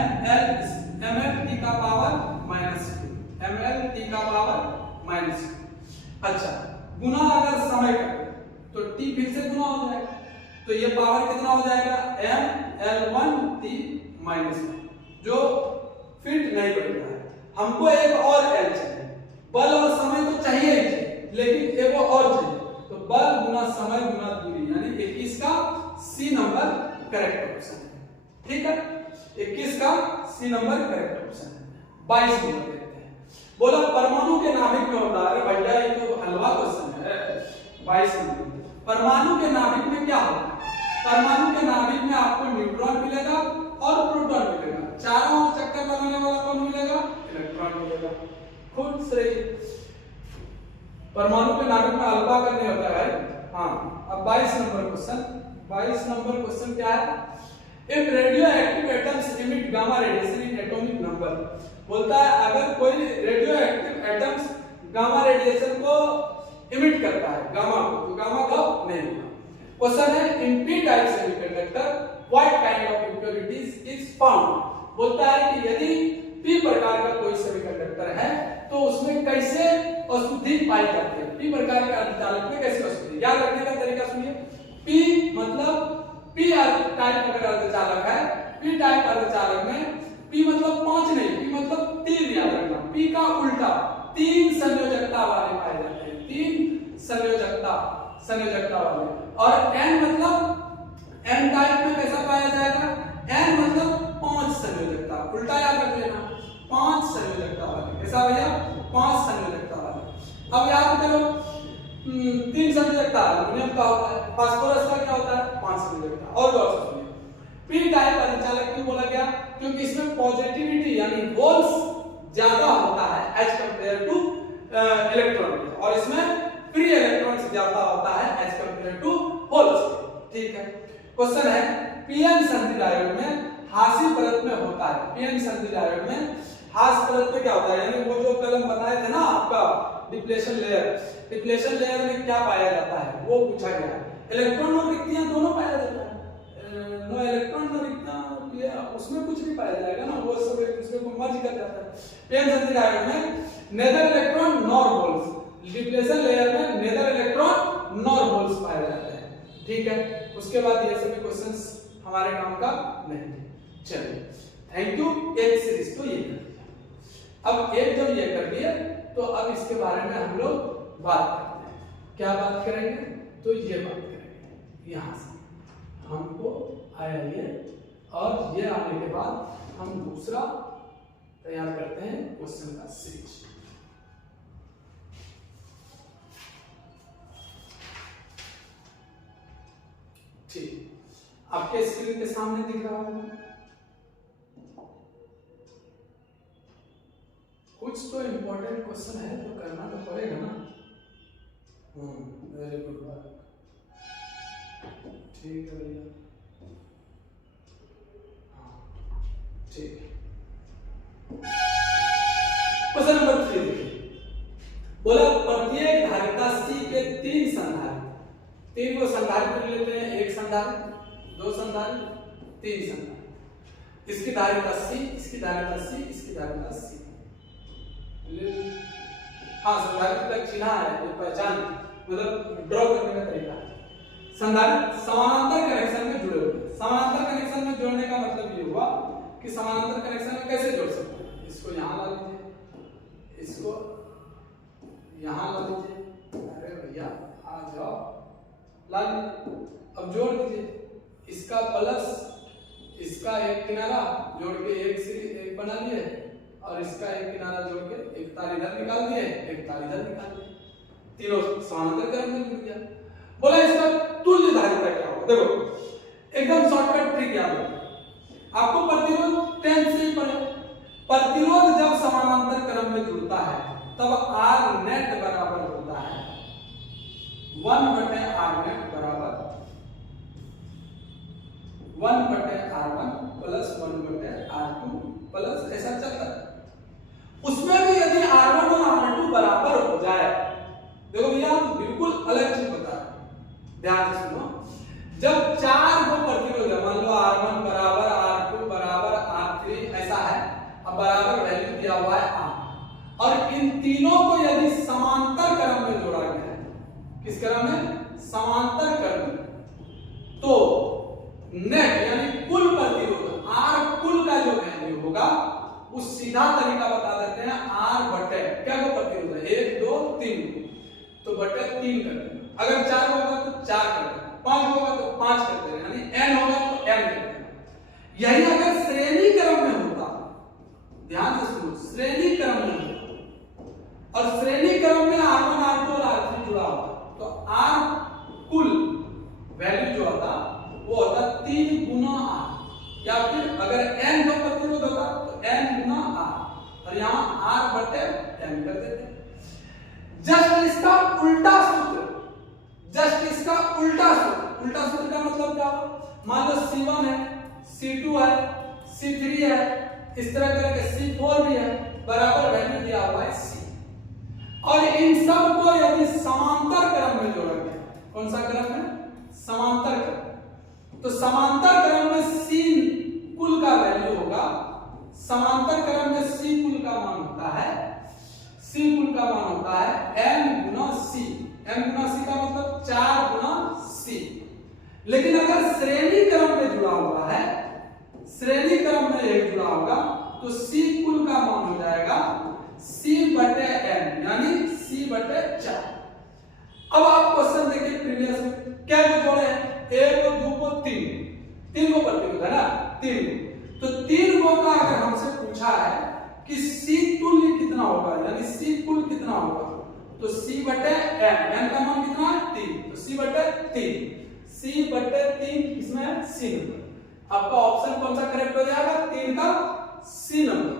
तो ये पावर कितना हो जाएगा ml1t-1 जो फिट नहीं बैठता है। हमको एक और एल चाहिए, बल और समय तो चाहिए ही चाहिए, लेकिन एक और चाहिए, तो बल गुना समय गुना दूरी यानी 21 का सी नंबर करेक्ट ऑप्शन है। ठीक है, 21 का सी नंबर करेक्ट ऑप्शन है। 22 नंबर देखते हैं। बोला परमाणु के नाभिक में होता है, भैया ये तो हलवा क्वेश्चन है। 22 नंबर परमाणु के नाभिक में क्या होता है? परमाणु के नाभिक में आपको न्यूट्रॉन मिलेगा और प्रोटॉन मिलेगा। चारों ओर चक्कर लगाने वाला कौन मिलेगा? इलेक्ट्रॉन मिलेगा। खुद से परमाणु के नाभिक में अल्फा करने होता है। हाँ, अब 22 नंबर क्वेश्चन। 22 नंबर क्वेश्चन क्या है? If radioactive atoms emit gamma radiation in atomic number, बोलता है अगर कोई रेडियोएक्टिव एटम्स गामा रेडिएशन को इमिट करता है, गामा को, तो गामा का नहीं होगा। क्वेश्चन है in P type semiconductor what kind of impurities is found. बोलता है कि यदि पी प्रकार का कोई सेमीकंडक्टर है तो उसमें कैसे अशुद्धि पाई जाती है? पी प्रकार के अर्धचालक में कैसे अशुद्धि? याद रखने का तरीका सुनिए। पी मतलब पी टाइप अगर अर्धचालक है, पी टाइप अर्धचालक में पी मतलब 5 नहीं, पी मतलब 3 याद रखना। पी का उल्टा 3 संयोजकता वाले पाए जाते हैं, 3 संयोजकता वाले। और n मतलब n टाइप में कैसा पाया जाएगा? n मतलब 5 संयोजकता, उल्टा याद रख लेना, 5 संयोजकता वाले। कैसा भैया? 5 संयोजकता वाले। अब याद करो 3 संयोजकता एल्युमिनियम का होता है, फास्फोरस का क्या होता है? 5 संयोजकता। और सुनिए पी टाइप अर्धचालक क्यों बोला गया? क्योंकि इसमें पॉजिटिविटी यानी होल्स ज्यादा होता है एज कंपेयर टू इलेक्ट्रॉन, और इसमें फ्री इलेक्ट्रॉन ज्यादा होता है एज कंपेयर टू होल्स। ठीक है, क्वेश्चन है पीएन संधि डायोड में हासी परत में होता है। पीएन संधि डायोड में हास परत में क्या होता है? यानी वो जो कलम बताए थे ना आपका डिप्लेशन लेयर, डिप्लेशन लेयर में क्या पाया जाता है वो पूछा गया। इलेक्ट्रॉन और रिक्तियां दोनों पाया जाता है। नो इलेक्ट्रॉन नो रिक्तियां, उसमें कुछ नहीं पाया जाएगा ना, वो सब एक दूसरे को मर्ज कर जाता है। पीएन संधि डायोड में neither electron nor holes, depletion layer में नेदर इलेक्ट्रॉन नॉर होल्स पाए जाते हैं। ठीक है, उसके बाद ये सभी क्वेश्चंस हमारे काम का नहीं है। चलिए थैंक यू। एक सीरीज तो ये कर दिया। अब एक जब ये कर दिए तो अब इसके बारे में हम लोग बात करते हैं। क्या बात करेंगे? तो ये बात करेंगे, यहां से हमको आया ये, और ये आने के बाद हम दूसरा तैयार करते हैं क्वेश्चन का सीरीज। ठीक, आपके स्क्रीन के सामने दिख रहा है कुछ तो इंपॉर्टेंट क्वेश्चन है तो करना तो पड़ेगा ना। वेरी गुड बात। ठीक है भैया, ठीक। क्वेश्चन नंबर 3 देखिए, बोला प्रत्येक धारिता C के 3 संधारित्र, 3 को संधारित्र लेते हैं, एक संधारित्र, 2 संधारित्र, 3 संधारित्र। इसकी धारिता C, इसकी धारिता C, इसकी धारिता C। हाँ, संधारित्र का चिन्ह है, ये पहचान मतलब ड्रॉ करने का तरीका है। संधारित्र समानांतर कनेक्शन में जुड़े हुए। समानांतर कनेक्शन में जोड़ने का मतलब ये हुआ कि समानांतर कनेक्शन में कैसे जोड़ सकते हैं? इसको यहां ला लीजिए, इसको यहां ला लीजिए। अरे भैया आ जाओ, ला लीजिए। अब जोड़ दीजिए, इसका प्लस इसका एक किनारा जोड़ के एक बना लिए, और इसका एक किनारा जोड़ के एक तार इधर निकाल दिए, एक तार इधर निकाल दिए, तीनों समानांतर क्रम में जुड़ गया। बोला इसका तुल्य धारिता क्या होगा? देखो एकदम शॉर्टकट ट्रिक याद रखो, आपको प्रतिरोध 10 से पढ़े। प्रतिरोध जब समानांतर क्रम में जुड़ता है तब R नेट बराबर होता है 1/R नेट बराबर 1/R1 प्लस 1/R2 प्लस ऐसा चलता है। उसमें भी यदि R1 और R2 बराबर हो जाए, देखो भैया बिल्कुल अलग चीज बता रहे हैं, ध्यान से सुनो। जब 4 को प्रतिरोध है, मान लो R1 बराबर R2 बराबर R3 ऐसा है, अब बराबर वैल्यू दिया हुआ है R, और इन तीनों को यदि समांतर क्रम में जोड़ा गया है, किस क्रम में? समांतर क्रम में, तो तो नेट यानी कुल प्रतिरोध आर कुल का जो वैल्यू होगा उस सीधा तरीका बता देते हैं आर बटे क्या को प्रतिरोध है 1 2 3 तो बटे 3 कर देंगे। अगर 4 होगा तो 4 कर देंगे, 5 होगा तो 5 कर देंगे, यानी n होगा तो n कर देंगे। यही अगर श्रेणी क्रम में होता, ध्यान से सुनो, श्रेणी क्रम में होता और श्रेणी क्रम में R1 R2 और R3 जुड़ा होता तो R कुल वैल्यू जो होता वो होता 3 गुना R, या फिर अगर n को प्रतिरोध होता तो n गुना R और यहाँ R बटे n कर देते हैं। जस्ट इसका उल्टा सूत्र, जस्ट इसका उल्टा सूत्र, उल्टा सूत्र का मतलब क्या हुआ? मान लो C1 है, C2 है, C3 है, इस तरह करके C4 भी है, बराबर वैल्यू दिया हुआ है C, और इन सब को यदि समांतर क्रम में जोड़ा गया, कौन सा क्रम है? समांतर क्रम। तो समांतर क्रम में C कुल का वैल्यू होगा, समांतर क्रम में C कुल का मान होता है, C कुल का मान होता है m गुना C, m गुना C का मतलब 4 गुना C। लेकिन अगर श्रेणी क्रम में जुड़ा हुआ है, श्रेणी क्रम में ये जुड़ा होगा तो C कुल का मान हो जाएगा C बटे m, यानी C बटे 4। अब आप क्वेश्चन देखिए प्रीवियस में क्या जोड़े हैं, 1 को 2 को 3 को प्रतिरोध है ना 3, तो 3 को का अगर हमसे पूछा है कि C तुल्य कितना होगा, यानी C कुल कितना होगा, तो C बटे m का मान कितना है 3, तो C बटे 3, C बटे 3 इसमें है C नंबर। आपका ऑप्शन कौन सा करेक्ट हो जाएगा? 3 का C नंबर।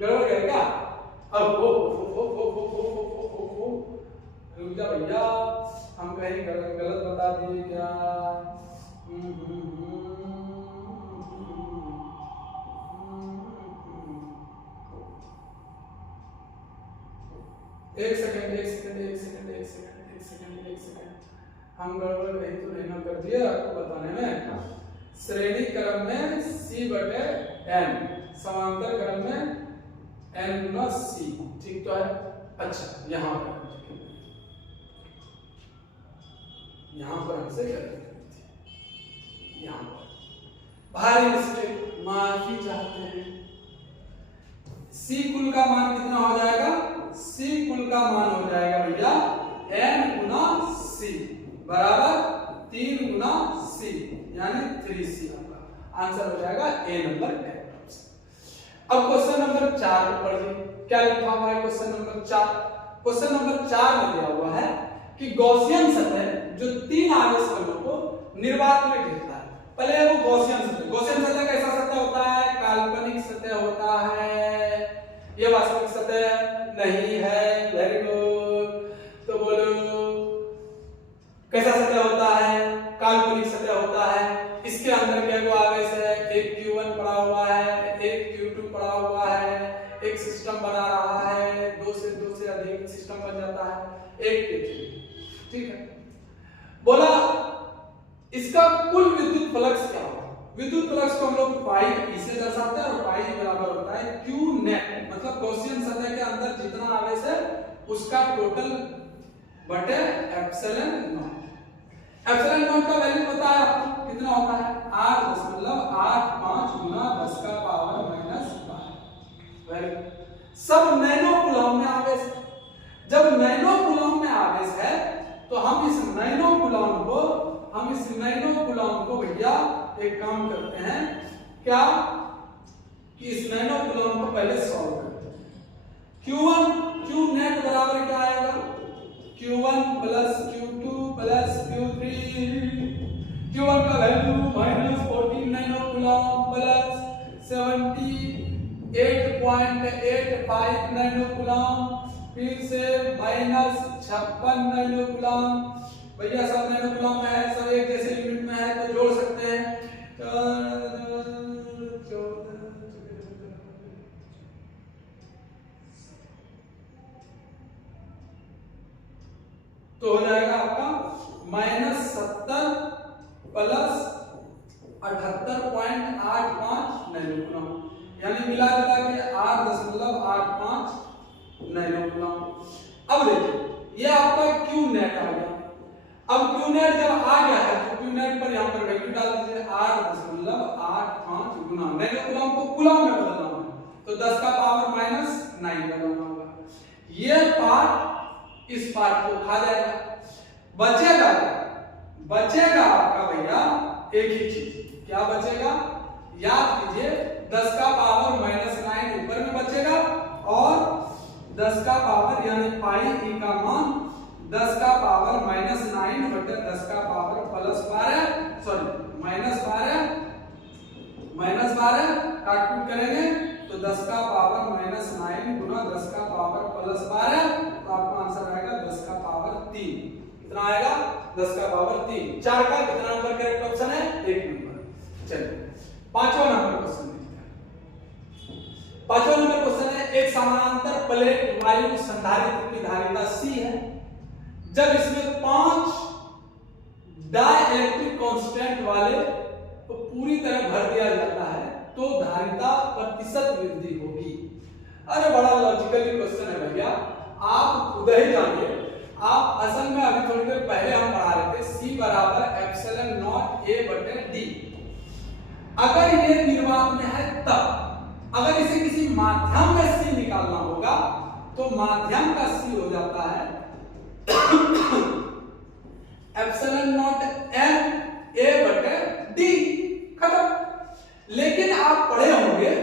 गड़बड़ गया क्या? अब रुक जा भैया, हम कहीं गलत बता दिए क्या? एक सेकंड, हम गड़बड़ कहीं तो नहीं ना कर दिया आपको बताने में। श्रेणी क्रम में C बटे n, समांतर क्रम में n गुना C, ठीक तो है? अच्छा, यहाँ पर हमसे यहाँ पर भारी मिस्टेक, माफी चाहते हैं। C कुल का मान कितना हो जाएगा? C कुल का मान हो जाएगा भैया n गुना C बराबर 3 गुना C, यानी 3C। आपका आंसर हो जाएगा A नंबर है। अब क्वेश्चन नंबर 4 पर पढ़िए, क्या लिखा हुआ है क्वेश्चन नंबर 4? क्वेश्चन नंबर 4 में दिया हुआ है कि गॉसियन सतह जो 3 आवेश कणों को निर्वात में घेरता है। पहले वो गॉसियन सतह कैसा सतह होता है? काल्पनिक सतह होता है, ये वास्तविक सतह नहीं है। वेरी गुड, तो बोलो कैसा सतह होता है? काल्पनिक सतह होता है। इसके अंदर क्या आवेश है? एक Q1 पड़ा हुआ है, एक Q2 पड़ा हुआ है, एक सिस्टम बना रहा है, दो से अधिक सिस्टम बन जाता है, एक पृथ्वी, ठीक है। बोला इसका कुल विद्युत फ्लक्स क्या होगा? विद्युत फ्लक्स को हम लोग पाई इसे दर्शाते हैं और पाई बराबर होता है Q नेट, मतलब गॉसियन सतह के अंदर जितना आवेश है उसका टोटल बटे एप्सिलॉन नॉट। एप्सिलॉन नॉट का वैल्यू पता है आपको कितना होता है? 8.85 गुना 10 का पावर -5। वेरी सब नैनो कूलम में आवेश है। जब नैनो कूलम में आवेश है तो हम इस नैनो कूलम को भैया एक काम करते हैं क्या कि इस नैनो कूलम को पहले सॉल्व करते हैं। Q नेट बराबर क्या आएगा? Q1 plus Q2 plus Q3, Q1 का value -14 nano coulomb plus 78.85 nano coulomb, फिर से -56 नैनो कूलम। भैया सब नैनो कूलम में है, सब एक जैसे यूनिट में है तो जोड़ सकते हैं। तो हो जाएगा आपका -70 प्लस 78.85 नैनो कूलम, यानी मिला जुला के 8.85 नैनो कूलम। अब देखिए ये आपका क्यू नेट आ गया। अब क्यू नेट जब आ गया है तो क्यू नेट पर यहाँ पर वैल्यू डाल दीजिए 8.85 गुना, मैंने कूलम को कूलम में बदलना है तो 10 का पावर माइनस 9 बनाना होगा। ये पार्ट इस पार्ट को खा जाएगा, बचेगा बचेगा आपका भैया एक ही चीज, क्या बचेगा याद कीजिए, 10 का पावर माइनस 9 ऊपर में बचेगा और 10 का पावर यानी पाई ई का मान 10 का पावर माइनस 9 बटे 10 का पावर प्लस 12 सॉरी माइनस 12 काटकूट करेंगे तो 10 का पावर माइनस 9 गुना 10 का पावर प्लस 12 तो आपका आंसर आएगा 10 का पावर 3। कितना आएगा 10 का पावर 3। 4 का कितना नंबर करेक्ट ऑप्शन है 1 नंबर। चलिए पांचवा नंबर क्वेश्चन देखते हैं। पांचवा नंबर क्वेश्चन है एक समानांतर प्लेट वायु संधारित्र की धारिता C है, जब इसमें 5 डाइलेक्ट्रिक कांस्टेंट वाले तो पूरी तरह भर दिया जाता है तो धारिता प्रतिशत वृद्धि होगी। अरे बड़ा लॉजिकली क्वेश्चन है भैया, आप खुद ही जानिए। आप असल में अभी थोड़ी देर पहले हम पढ़ा रहे थे C बराबर एप्सिलॉन नॉट A बटे D। अगर ये निर्वात में है तब, अगर इसे किसी माध्यम में C निकालना होगा तो माध्यम का C हो जाता है एप्सिलॉन नॉट M A बटे D, खत्म। लेकिन आप पढ़े होंगे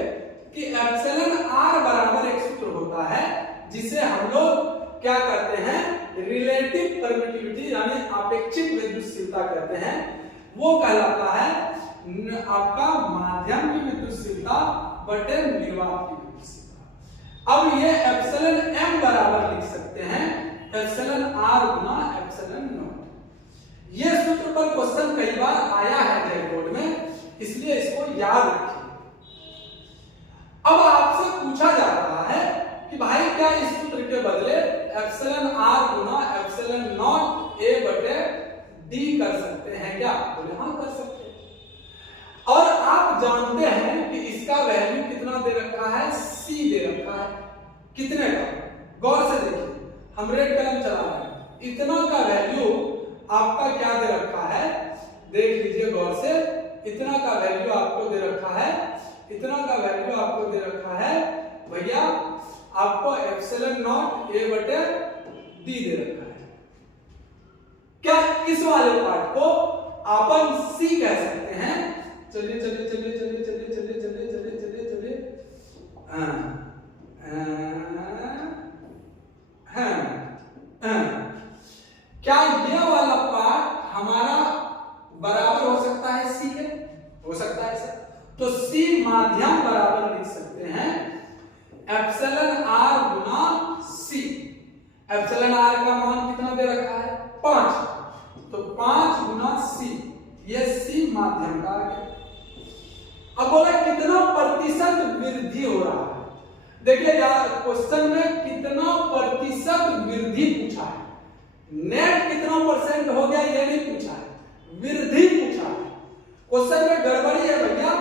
कि एप्सिलॉन R बराबर एक सूत्र होता है जिसे हम लोग क्या करते हैं रिलेटिव परमिटिविटी यानी आपेक्षिक विद्युतशीलता कहते हैं। वो कहलाता है आपका माध्यम की विद्युतशीलता बटे निर्वात की विद्युतशीलता। अब ये एप्सिलॉन M बराबर लिख सकते हैं epsilon R Guna epsilon not. ये सूत्र पर क्वेश्चन कई बार आया है जेई बोर्ड में, इसलिए इसको याद रखिए। अब आपसे पूछा जा रहा है कि भाई क्या इस सूत्र के बदले epsilon R Guna epsilon not A बटे D कर सकते हैं क्या? बोले हाँ कर सकते हैं। और आप जानते हैं कि इसका वैल्यू कितना दे रखा है C दे रखा है, कितने का गौर से देखिए, हम रेड कलम चला रहे हैं, इतना का वैल्यू आपका क्या दे रखा है देख लीजिए गौर से, इतना का वैल्यू आपको दे रखा है, इतना का वैल्यू आपको दे रखा है भैया आपको एप्सिलॉन नॉट A बटे D दे रखा है। क्या इस वाले पार्ट को अपन C कह सकते हैं? चलिए चलिए चलिए चलिए चलिए चलिए चलिए चलिए चलिए चलिए क्या ये वाला पार्ट हमारा बराबर हो सकता है C के? हो सकता है सर। तो C माध्यम बराबर लिख सकते हैं एप्सिलॉन R गुना C। एप्सिलॉन R का मान कितना दे रखा है 5, तो 5 गुना C, ये C माध्यम का आ गया। अब बोला कितना प्रतिशत वृद्धि हो रहा है। देखिए यार क्वेश्चन में कितना प्रतिशत वृद्धि पूछा है, नेट कितना परसेंट हो गया ये नहीं पूछा है, वृद्धि पूछा है। क्वेश्चन में गड़बड़ी है भैया।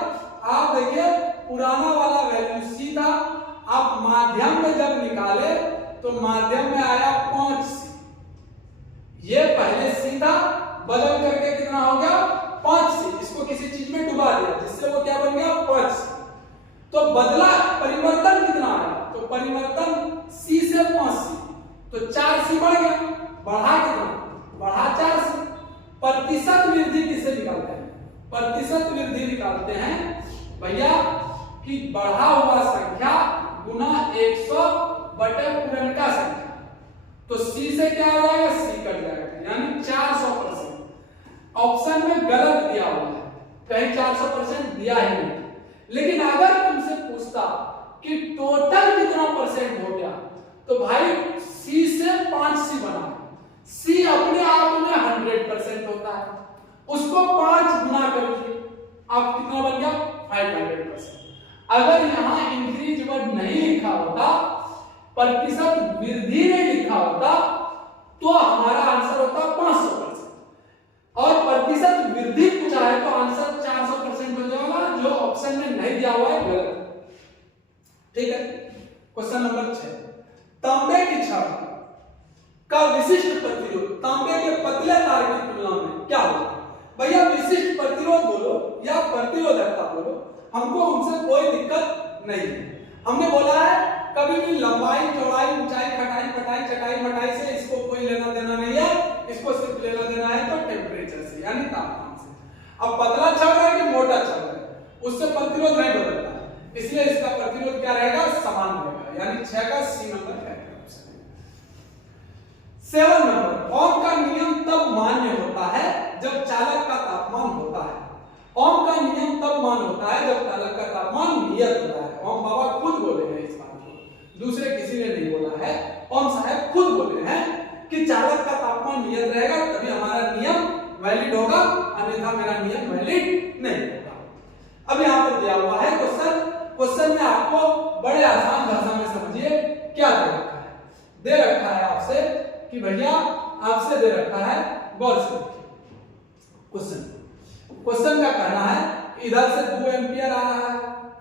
आप देखिए पुराना वाला वैल्यू C था, आप माध्यम में जब निकाले तो माध्यम में आया 5C, ये पहले C था, बदल करके कितना हो गया 5C, इसको किसी चीज में डुबा दिया जिससे वो क्या बन गया 5C। तो बदला परिवर्तन कितना आया, तो परिवर्तन C से 5C, तो 4C बढ़ गया, बढ़ा कितना, बढ़ा 4C। प्रतिशत वृद्धि किसे निकालते हैं, प्रतिशत वृद्धि निकालते हैं भैया कि बढ़ा हुआ संख्या गुना 100 बटे पुरनका संख्या, तो C से क्या आ जाएगा C कट जाएगा, यानी 400%। ऑप्शन में गलत दिया हुआ है, कहीं 400% दिया ही नहीं। लेकिन अगर तुमसे पूछता कि टोटल कितना परसेंट हो गया, तो भाई C से 5C बना, C अपने आप में 100% होता है, उसको 5 गुना करके अब कितना बन गया 500%। अगर यहाँ इंक्रीज वर्ड नहीं लिखा होता, प्रतिशत वृद्धि नहीं लिखा होता, तो हमारा आंसर होता 500%, और प्रतिशत वृद्धि पूछा है तो आंसर 400% हो जाएगा, जो ऑप्शन में नहीं दिया हुआ है गलत। ठीक है, क्वेश्चन नंबर 6, तांबे की छड़ का विशिष्ट प्रतिरोध तांबे के पतले तार की तुलना में क्या होगा? भैया विशिष्ट प्रतिरोध बोलो या प्रतिरोधकता बोलो, हमको उनसे कोई दिक्कत नहीं है। हमने बोला है कभी भी लंबाई, चौड़ाई, ऊंचाई, खटाई, पटाई, चटाई, मटाई से इसको कोई लेना देना नहीं है, इसको सिर्फ लेना देना है तो टेम्परेचर से यानी तापमान से। अब पतला चल रहा है कि मोटा चल रहा है, उससे प्रतिरोध नहीं बदलता, इसलिए इसका प्रतिरोध क्या रहेगा? समान रहेगा, यानी 6 का सी नंबर है। 7 नंबर, ओम का नियम तब मान्य होता है जब चालक का तापमान होता है। ओम का नियम तब मान्य होता है जब चालक का तापमान नियत होता है। ओम बाबा खुद बोले हैं इस बात को, दूसरे किसी ने नहीं बोला है, ओम साहब खुद बोले हैं कि चालक का तापमान नियत रहेगा तभी हमारा नियम वैलिड होगा, अन्यथा मेरा नियम वैलिड नहीं होगा। अब यहाँ पर दिया हुआ है क्वेश्चन में आपको बड़े आसान भाषा में समझिए क्या दे रखा है। दे रखा है आपसे कि भैया आपसे दे रखा है, गौर से क्वेश्चन का कहना है इधर से 2 एम्पियर आ रहा है,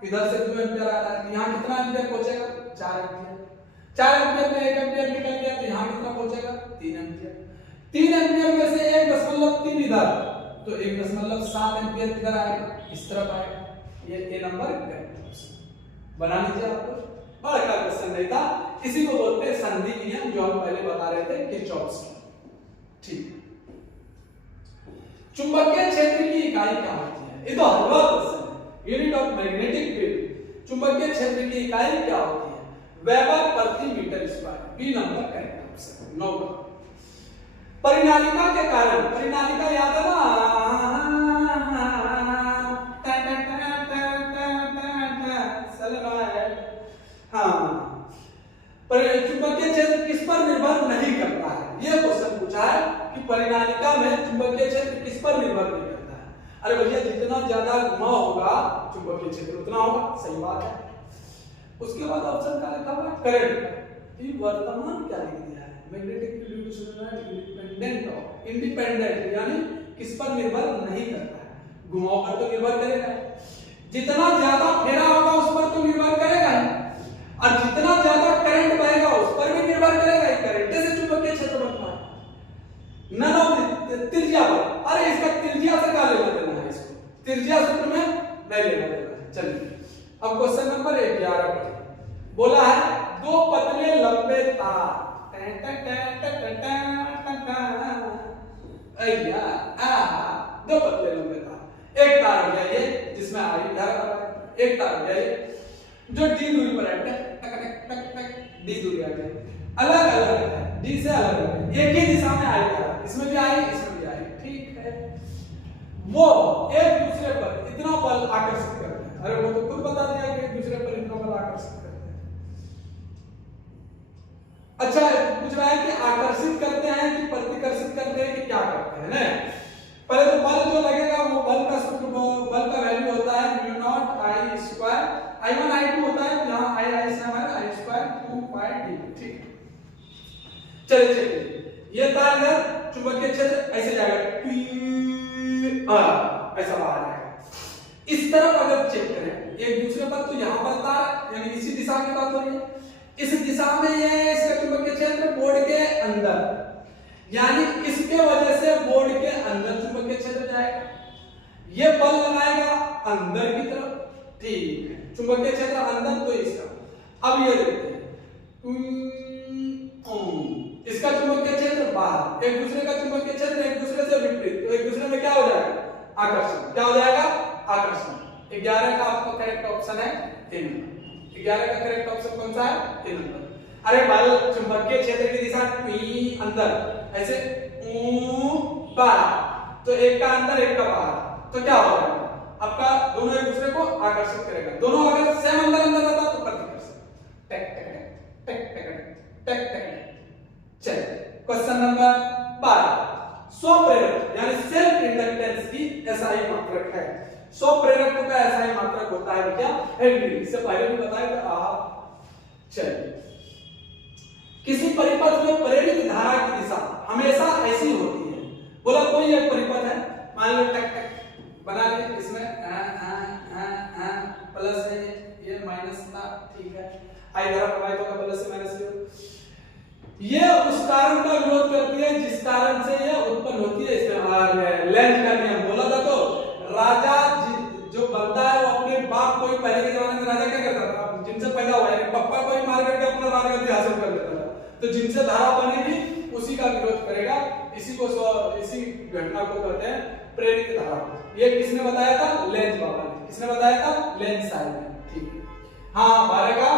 इधर से 2 एम्पियर आ रहा है, यहाँ कितना एम्पियर पहुंचेगा? 4 एम्पियर। 4 एम्पियर में 1 एम्पियर निकल गया तो यहाँ कितना पहुंचेगा? 3 एम्पियर। 3 एम्पियर में से 1.3 इधर, तो 1.7 एम्पियर किधर आएगा? इस तरफ आएगा। ये ए नंबर बना लीजिए। आपको बड़ा क्वेश्चन नहीं था, इसी को बोलते हैं संधि नियम, जो हम पहले बता रहे थे किरचॉफ्स लॉ। ठीक, चुंबकीय क्षेत्र की इकाई क्या होती है? ये तो हलवा क्वेश्चन है। यूनिट ऑफ मैग्नेटिक फील्ड, चुंबकीय क्षेत्र की इकाई क्या होती है? वेबर प्रति metre square. B number correct option. 9 परिनालिका के कारण, परिनालिका याद है ना? हाँ, चुंबकीय क्षेत्र किस पर निर्भर नहीं करता है? यह क्वेश्चन पूछा है कि परिनालिका में चुंबकीय क्षेत्र किस पर निर्भर नहीं करता है। अरे भैया जितना ज्यादा घुमाव होगा चुंबकीय क्षेत्र उतना होगा, सही बात है। उसके बाद ऑप्शन का लिखा हुआ करंट, ये वर्तमान क्या लिख दिया है? मैग्नेटिक फील्ड इंडिपेंडेंट यानी किस पर निर्भर नहीं करता है, घुमाव पर तो निर्भर करेगा। जितना ज्यादा फेरा होगा उस पर तो निर्भर करेगा ही, और जितना ज्यादा करंट बहेगा उस पर भी निर्भर करेगा। करंट से चुंबकीय क्षेत्र बनता है। नन ऑफ त्रिज्या पर, अरे इसका त्रिज्या से क्या लेना देना है? इसको त्रिज्या सूत्र में नहीं लेना देना है। चलिए अब क्वेश्चन नंबर 11 पर बोला है 2 पतले लंबे तार, दो पतले लंबे तार, एक तार हो गया ये जिसमें आई धारा, एक तार हो गया ये जो डी दूरी पर है, डी दूरी आ गई, अलग अलग है, डी से अलग है, एक ही दिशा में आएगा, इसमें भी आई इसमें भी आई, ठीक है। वो एक दूसरे पर इतना बल आकर्षित करते हैं, अरे वो तो खुद बता दिया कि एक दूसरे पर इतना बल आकर्षित करते हैं। अच्छा पूछ रहा है कि आकर्षित करते हैं कि प्रतिकर्षित करते हैं कि क्या करते हैं ना? पहले तो बल जो लगेगा वो बल का सूत्र, बल का वैल्यू होता है mu not I square, I1 I2 होता है, यहाँ I से हमारा I स्क्वायर 2 पाई डी, ठीक। चलिए चलिए ये तार इधर चुंबकीय क्षेत्र ऐसे जाएगा, ऐसा बाहर आएगा। इस तरफ अगर चेक करें एक दूसरे पर, तो यहाँ पर तार यानी इसी दिशा की बात हो रही है, इस दिशा में ये इसका चुंबकीय क्षेत्र बोर्ड के अंदर, यानी इसके वजह से बोर्ड के अंदर चुंबकीय क्षेत्र जाएगा, ये बल लगाएगा अंदर की तरफ, ठीक है, चुंबकीय क्षेत्र अंदर तो इसका। अब ये देखते हैं इसका चुंबकीय क्षेत्र बाहर, एक दूसरे का चुंबकीय क्षेत्र एक दूसरे से विपरीत, तो एक दूसरे में क्या हो जाएगा? आकर्षण। क्या हो जाएगा? आकर्षण। 11 का आपका करेक्ट ऑप्शन है ए नंबर। 11 का करेक्ट ऑप्शन कौन सा है? ए नंबर। अरे बल चुंबकीय क्षेत्र की दिशा अंदर ऐसे बाहर, तो एक का अंदर एक का बाहर, तो क्या होगा? आपका दोनों एक दूसरे को आकर्षित करेगा। दोनों अगर सेम अंदर अंदर रहता तो प्रतिकर्षण। टेक टेक टेक टेक टेक टेक। चलिए क्वेश्चन नंबर 12, स्वप्रेरक यानी सेल्फ इंडक्टेंस की एसआई मात्रक है। स्वप्रेरक का एसआई मात्रक होता है क्या? हेनरी। इससे पहले भी बताया था। चलिए किसी परिपथ में प्रेरित धारा की दिशा हमेशा ऐसी होती है। बोला कोई एक परिपथ है, मान लो टक टक बना ले, इसमें प्लस है, ये माइनस था, ठीक है, आई धारा प्रवाहित होगा प्लस से माइनस की। ये उस कारण का कारण से ये उत्पन्न होती है। इसमें लेंज का नियम बोला था। तो राजा जो बनता है वो अपने बाप को ही, पहले के जमाने में राजा क्या करता था, जिनसे पैदा हुआ है पप्पा को ही मार करके अपना राजगद्दी हासिल कर लेता था। तो जिनसे धारा बनेगी उसी का विरोध करेगा। इसी घटना को कहते हैं प्रेरित धारा। ये किसने बताया था? लेंज बाबा ने। किसने बताया था? लेंज साहब ने। ठीक है। हाँ 12 का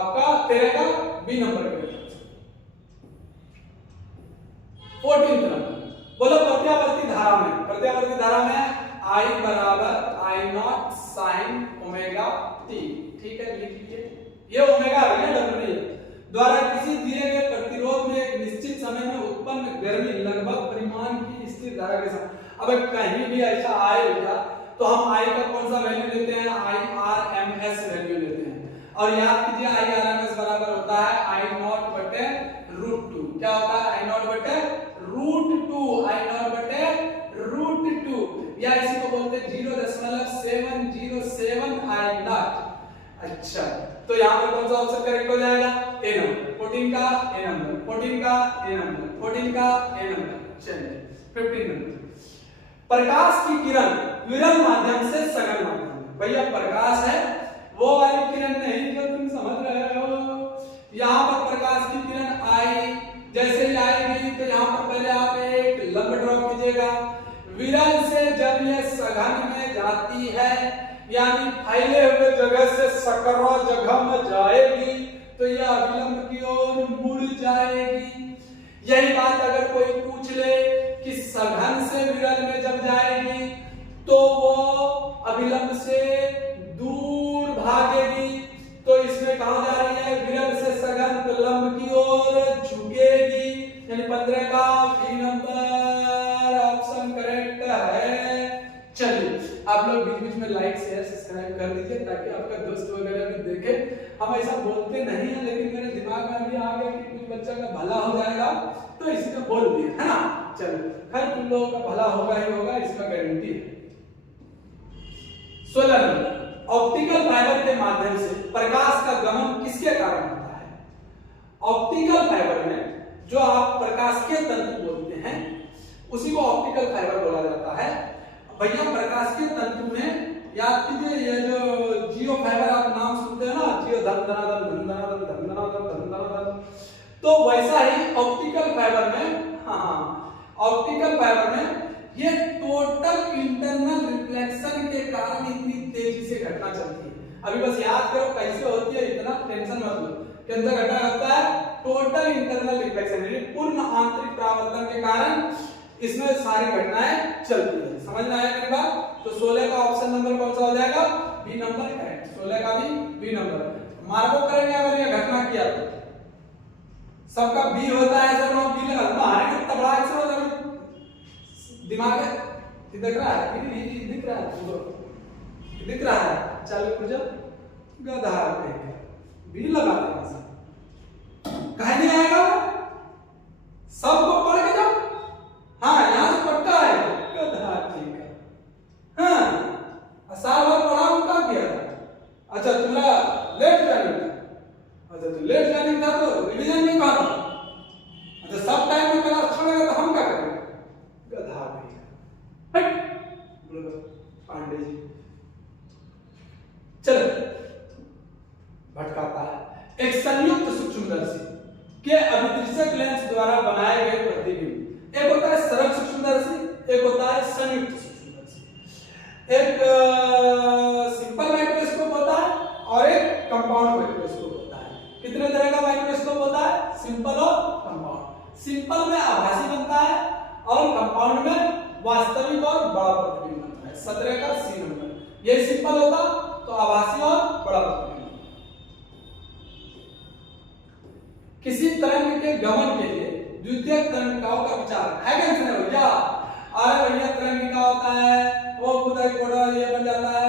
आपका 13 का बी नंबर के 14th नंबर बोलो प्रत्यावर्ती धारा में I बराबर I not sine omega T. ठीक है, लिख लीजिए। ये ओमेगा है, डब्ल्यू नहीं है। द्वारा किसी दिए गए प्रतिरोध में एक निश्चित समय में उत्पन्न गर्मी लगभग परिमाण की स्थिर धारा के साथ। अब कहीं भी ऐसा आएगा तो हम I का कौन सा वैल्यू लेते हैं? IRMS वैल्यू लेते हैं। और याद कीजिए IRMS बराबर होता है I नॉट बटे √2। क्या होता है? I नॉट बटे √2। I नॉट बटे √2 या इसी को बोलते हैं 0.707 I नॉट। अच्छा, तो यहाँ पर कौन सा ऑप्शन करेक्ट हो जाएगा? ए नंबर। 14 का ए नंबर, 14 का ए नंबर, 14 का ए नंबर। चलिए 15 नंबर। प्रकाश की किरण विरल माध्यम से सघन माध्यम में। भैया प्रकाश है वो वाली किरण नहीं जो तुम समझ रहे हो। यहाँ पर प्रकाश की किरण आई, जैसे ही आएगी तो यहाँ पर पहले आप एक लंब ड्रॉ कीजिएगा। विरल से जब ये सघन में जाती है यानी फैले हुए जगह से सकरा जगह में जाएगी तो यह अभिलंब की ओर मुड़ जाएगी। यही बात अगर कोई पूछ ले कि सघन से विरल में जब जाएगी तो वो अभिलंब से दूर भागेगी, तो इसमें कहा जा रही है विरल से सघन तो लंब की ओर झुकेगी। यानी 15 का बी नंबर ऑप्शन करेक्ट है। चलिए आप लोग बीच बीच में लाइक शेयर सब्सक्राइब कर दीजिए ताकि आपका दोस्त वगैरह भी देखे। हम ऐसा बोलते नहीं है लेकिन मेरे दिमाग में अभी आ गया कि कुछ बच्चा का भला हो जाएगा तो इसलिए बोल दिया है ना। चलो खैर तुम लोगों का भला होगा ही होगा, इसका गारंटी है। 16 नंबर ऑप्टिकल फाइबर के माध्यम से प्रकाश का गमन किसके कारण होता है? ऑप्टिकल फाइबर में जो आप प्रकाश के तंतु बोलते हैं उसी को ऑप्टिकल फाइबर बोला जाता है। भैया प्रकाश के तंतु में याद कीजिए ये जो जियो फाइबर आप नाम सुनते हैं ना, जियो धन धनाधन धन धनाधन धन धनाधन धन धनाधन, तो वैसा ही ऑप्टिकल फाइबर में, ऑप्टिकल फाइबर में ये टोटल इंटरनल रिफ्लेक्शन के कारण इतनी तेजी से घटना चलती है। अभी बस याद करो कैसे होती है, इतना टेंशन मत लो। कितना घटना होता है? टोटल इंटरनल रिफ्लेक्शन यानी पूर्ण आंतरिक परावर्तन के कारण इसमें सारी घटनाएं चलती है। समझ में आया मेरी बात? तो 16 का ऑप्शन नंबर कौन सा हो जाएगा? B number correct. 16 का भी बी नंबर। मार्को करेंगे अगर ये घटना किया तो सबका बी होता है। सर बी लगा हमारे कितना बड़ा आंसर हो दिमाग है, दिख रहा है, दिख रहा है, दिख रहा है। चलो कुछ गधा बी लगा देना कहीं नहीं आएगा, सबको पढ़ के जाओ। हाँ यहाँ से पट्टा है गधा, ठीक है। हाँ साल भर पढ़ा उनका किया था। अच्छा तुम्हारा लेट जाने था, अच्छा तो लेट जाने था तो रिवीजन नहीं कहा था। अच्छा सब टाइम में क्लास छोड़ेगा तो हम क्या करेंगे? गधा पांडे जी। चलो भटकाता है। एक संयुक्त सूक्ष्मदर्शी के अभिदृश्यक लेंस द्वारा बनाए गए प्रतिबिंब, एक होता है सरल सूक्ष्मदर्शी, एक होता है संयुक्त सूक्ष्मदर्शी। एक सिंपल माइक्रोस्कोप होता है और एक कंपाउंड माइक्रोस्कोप होता है। कितने तरह का माइक्रोस्कोप होता है? सिंपल और कंपाउंड। सिंपल में आभासी बनता है और कंपाउंड में वास्तविक और बड़ा प्रतिबिंब बनता है। 17 का सी नंबर। ये सिंपल होगा तो आभासी और बड़ा प्रतिबिंब। किसी तरंग के गमन के लिए द्वितीयक तरंगिकाओं का विचार है क्या नहीं भैया? अरे भैया तरंगिका होता है वो खुद एक बड़ा ये बन जाता है,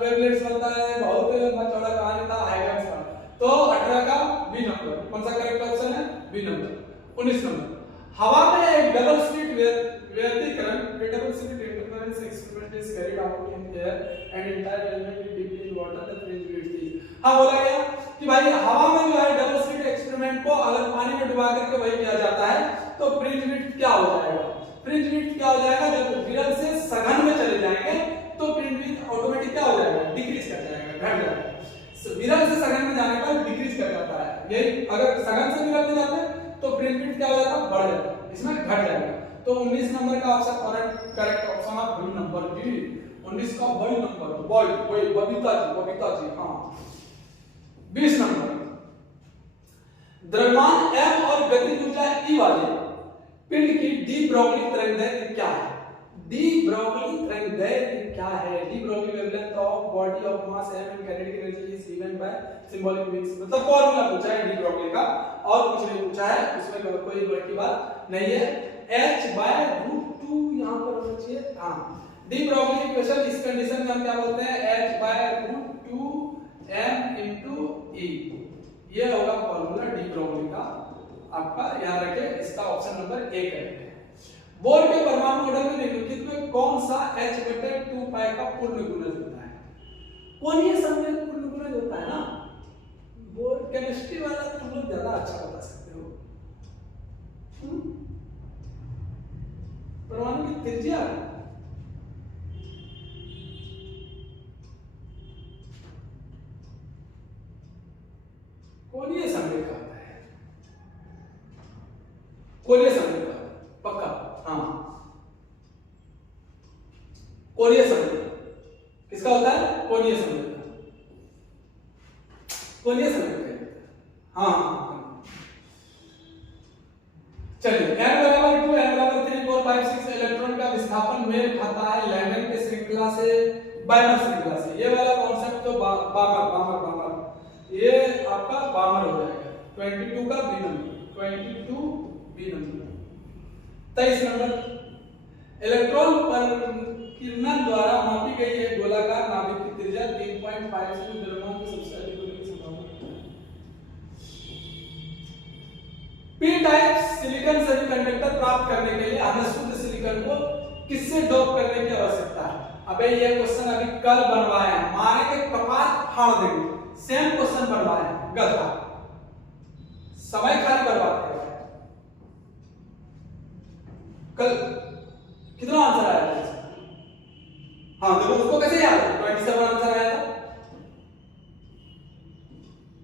वेवलेट्स बनता है, बहुत लंबा चौड़ा कहानी था हाइगन्स का। तो 18 का बी नंबर। कौन सा करेक्ट ऑप्शन है? B number. 19 नंबर हवा में एक डबल स्लिट व्यतिकरण, double slit interference experiment is carried out in air and entire element is deep in water the fringe width is. हां बोला गया कि भाई हवा में जो है डबल स्लिट एक्सपेरिमेंट को अगर पानी में डुबा करके वही किया जाता है तो फ्रिंज विड्थ क्या हो जाएगा? फ्रिंज विड्थ क्या हो जाएगा? जब विरल से सघन में चले जाएंगे तो फ्रिंज विड्थ ऑटोमेटिक क्या हो जाएगा? डिक्रीज कर जाएगा, घट जाएगा। विरल से सघन में जाने पर डिक्रीज कर जाता है। ये अगर सघन से विरल में जाते हैं तो फ्रिंज विड्थ क्या हो जाता है? बढ़ जाता है, इसमें घट जाएगा। तो 19 नंबर का option correct option of B number D. 19 का बड़ी नंबर बॉय वही बबीता जी हां। 20 नंबर द्रव्यमान m और गतिज ऊर्जा e वाले पिंड की डी ब्रोगली तरंगदैर्घ्य क्या है? डी ब्रोगली तरंगदैर्घ्य क्या है? De Broglie wavelength of body of mass m and kinetic energy is given by symbolic means। मतलब फॉर्मूला पूछा है डी ब्रोगली का और कुछ नहीं पूछा है, उसमें कोई बड़ी बात नहीं है। h/√2 यहां पर होना चाहिए। हां, डी ब्रोगली इक्वेशन इस कंडीशन में हम क्या बोलते हैं? h/√2 m * e। ये होगा फॉर्मूला डी ब्रोगली का, आपका याद रखिए। इसका ऑप्शन नंबर ए करेक्ट है। बोर के परमाणु मॉडल में निम्नलिखित में कौन सा H/2 पाई का पूर्ण गुणज होता है? कोणीय संवेग पूर्ण गुणज होता है ना। बोर केमिस्ट्री वाला तुम लोग ज्यादा अच्छा बता सकते हो। परमाणु की त्रिज्या कोणीय संवेग का होता है। कोणीय संवेग का पक्का, हाँ कोणीय संवेग किसका होता है? कोणीय संवेग का, कोणीय संवेग का। हाँ चलिए, n बराबर 2 n बराबर 3 4 5 6 इलेक्ट्रॉन का विस्थापन मेल खाता है लैमेन के श्रृंखला से बाइनर श्रृंखला से। ये वाला कॉन्सेप्ट तो बामर ये आपका बामर हो जाएगा। 22 का B number, 22 B number. 23 number electron पर किरणन द्वारा मापी गई एक गोलाकार नाभिक की त्रिज्या 3.5 से द्रव्यमान की सबसे अधिक होने की संभावना है। पी टाइप सिलिकॉन सेमीकंडक्टर प्राप्त करने के लिए हमें शुद्ध सिलिकॉन को किससे डोप करने की आवश्यकता है? अबे ये क्वेश्चन अभी कल बनवाए हैं, मारे के कपाट फाड़ देंगे। सेम क्वेश्चन बनवाए हैं, गधा समय खाली बर्बाद कर रहा है। कल कितना आंसर आया था? हाँ देखो उसको कैसे याद है? 27 आंसर आया था।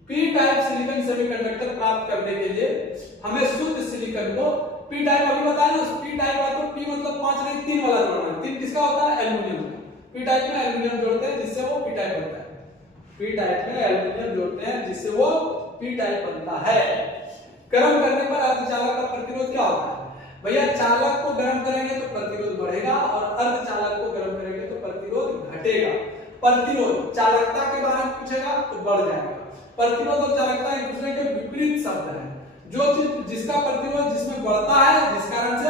पी टाइप सिलिकॉन सेमीकंडक्टर प्राप्त करने के लिए हमें शुद्ध सिलिकॉन को पी टाइप अभी बताया ना। पी टाइप है तो पी मतलब 5 नहीं 3 वाला जोड़ना है। 3 किसका होता है? एल्युमिनियम का। पी टाइप में एल्युमिनियम जोड़ते हैं जिससे वो पी टाइप बनता है। पी टाइप में एल्युमिनियम जोड़ते हैं जिससे वो पी टाइप बनता है। गर्म करने पर अर्धचालक का प्रतिरोध क्या होता है? भैया चालक को गर्म करेंगे तो प्रतिरोध बढ़ेगा और अर्धचालक को गर्म करेंगे तो प्रतिरोध घटेगा। प्रतिरोध चालकता के बारे में पूछेगा तो बढ़ जाएगा। प्रतिरोध और चालकता एक दूसरे के विपरीत शब्द है। जो चीज जिसका प्रतिरोध जिसमें बढ़ता है जिस कारण से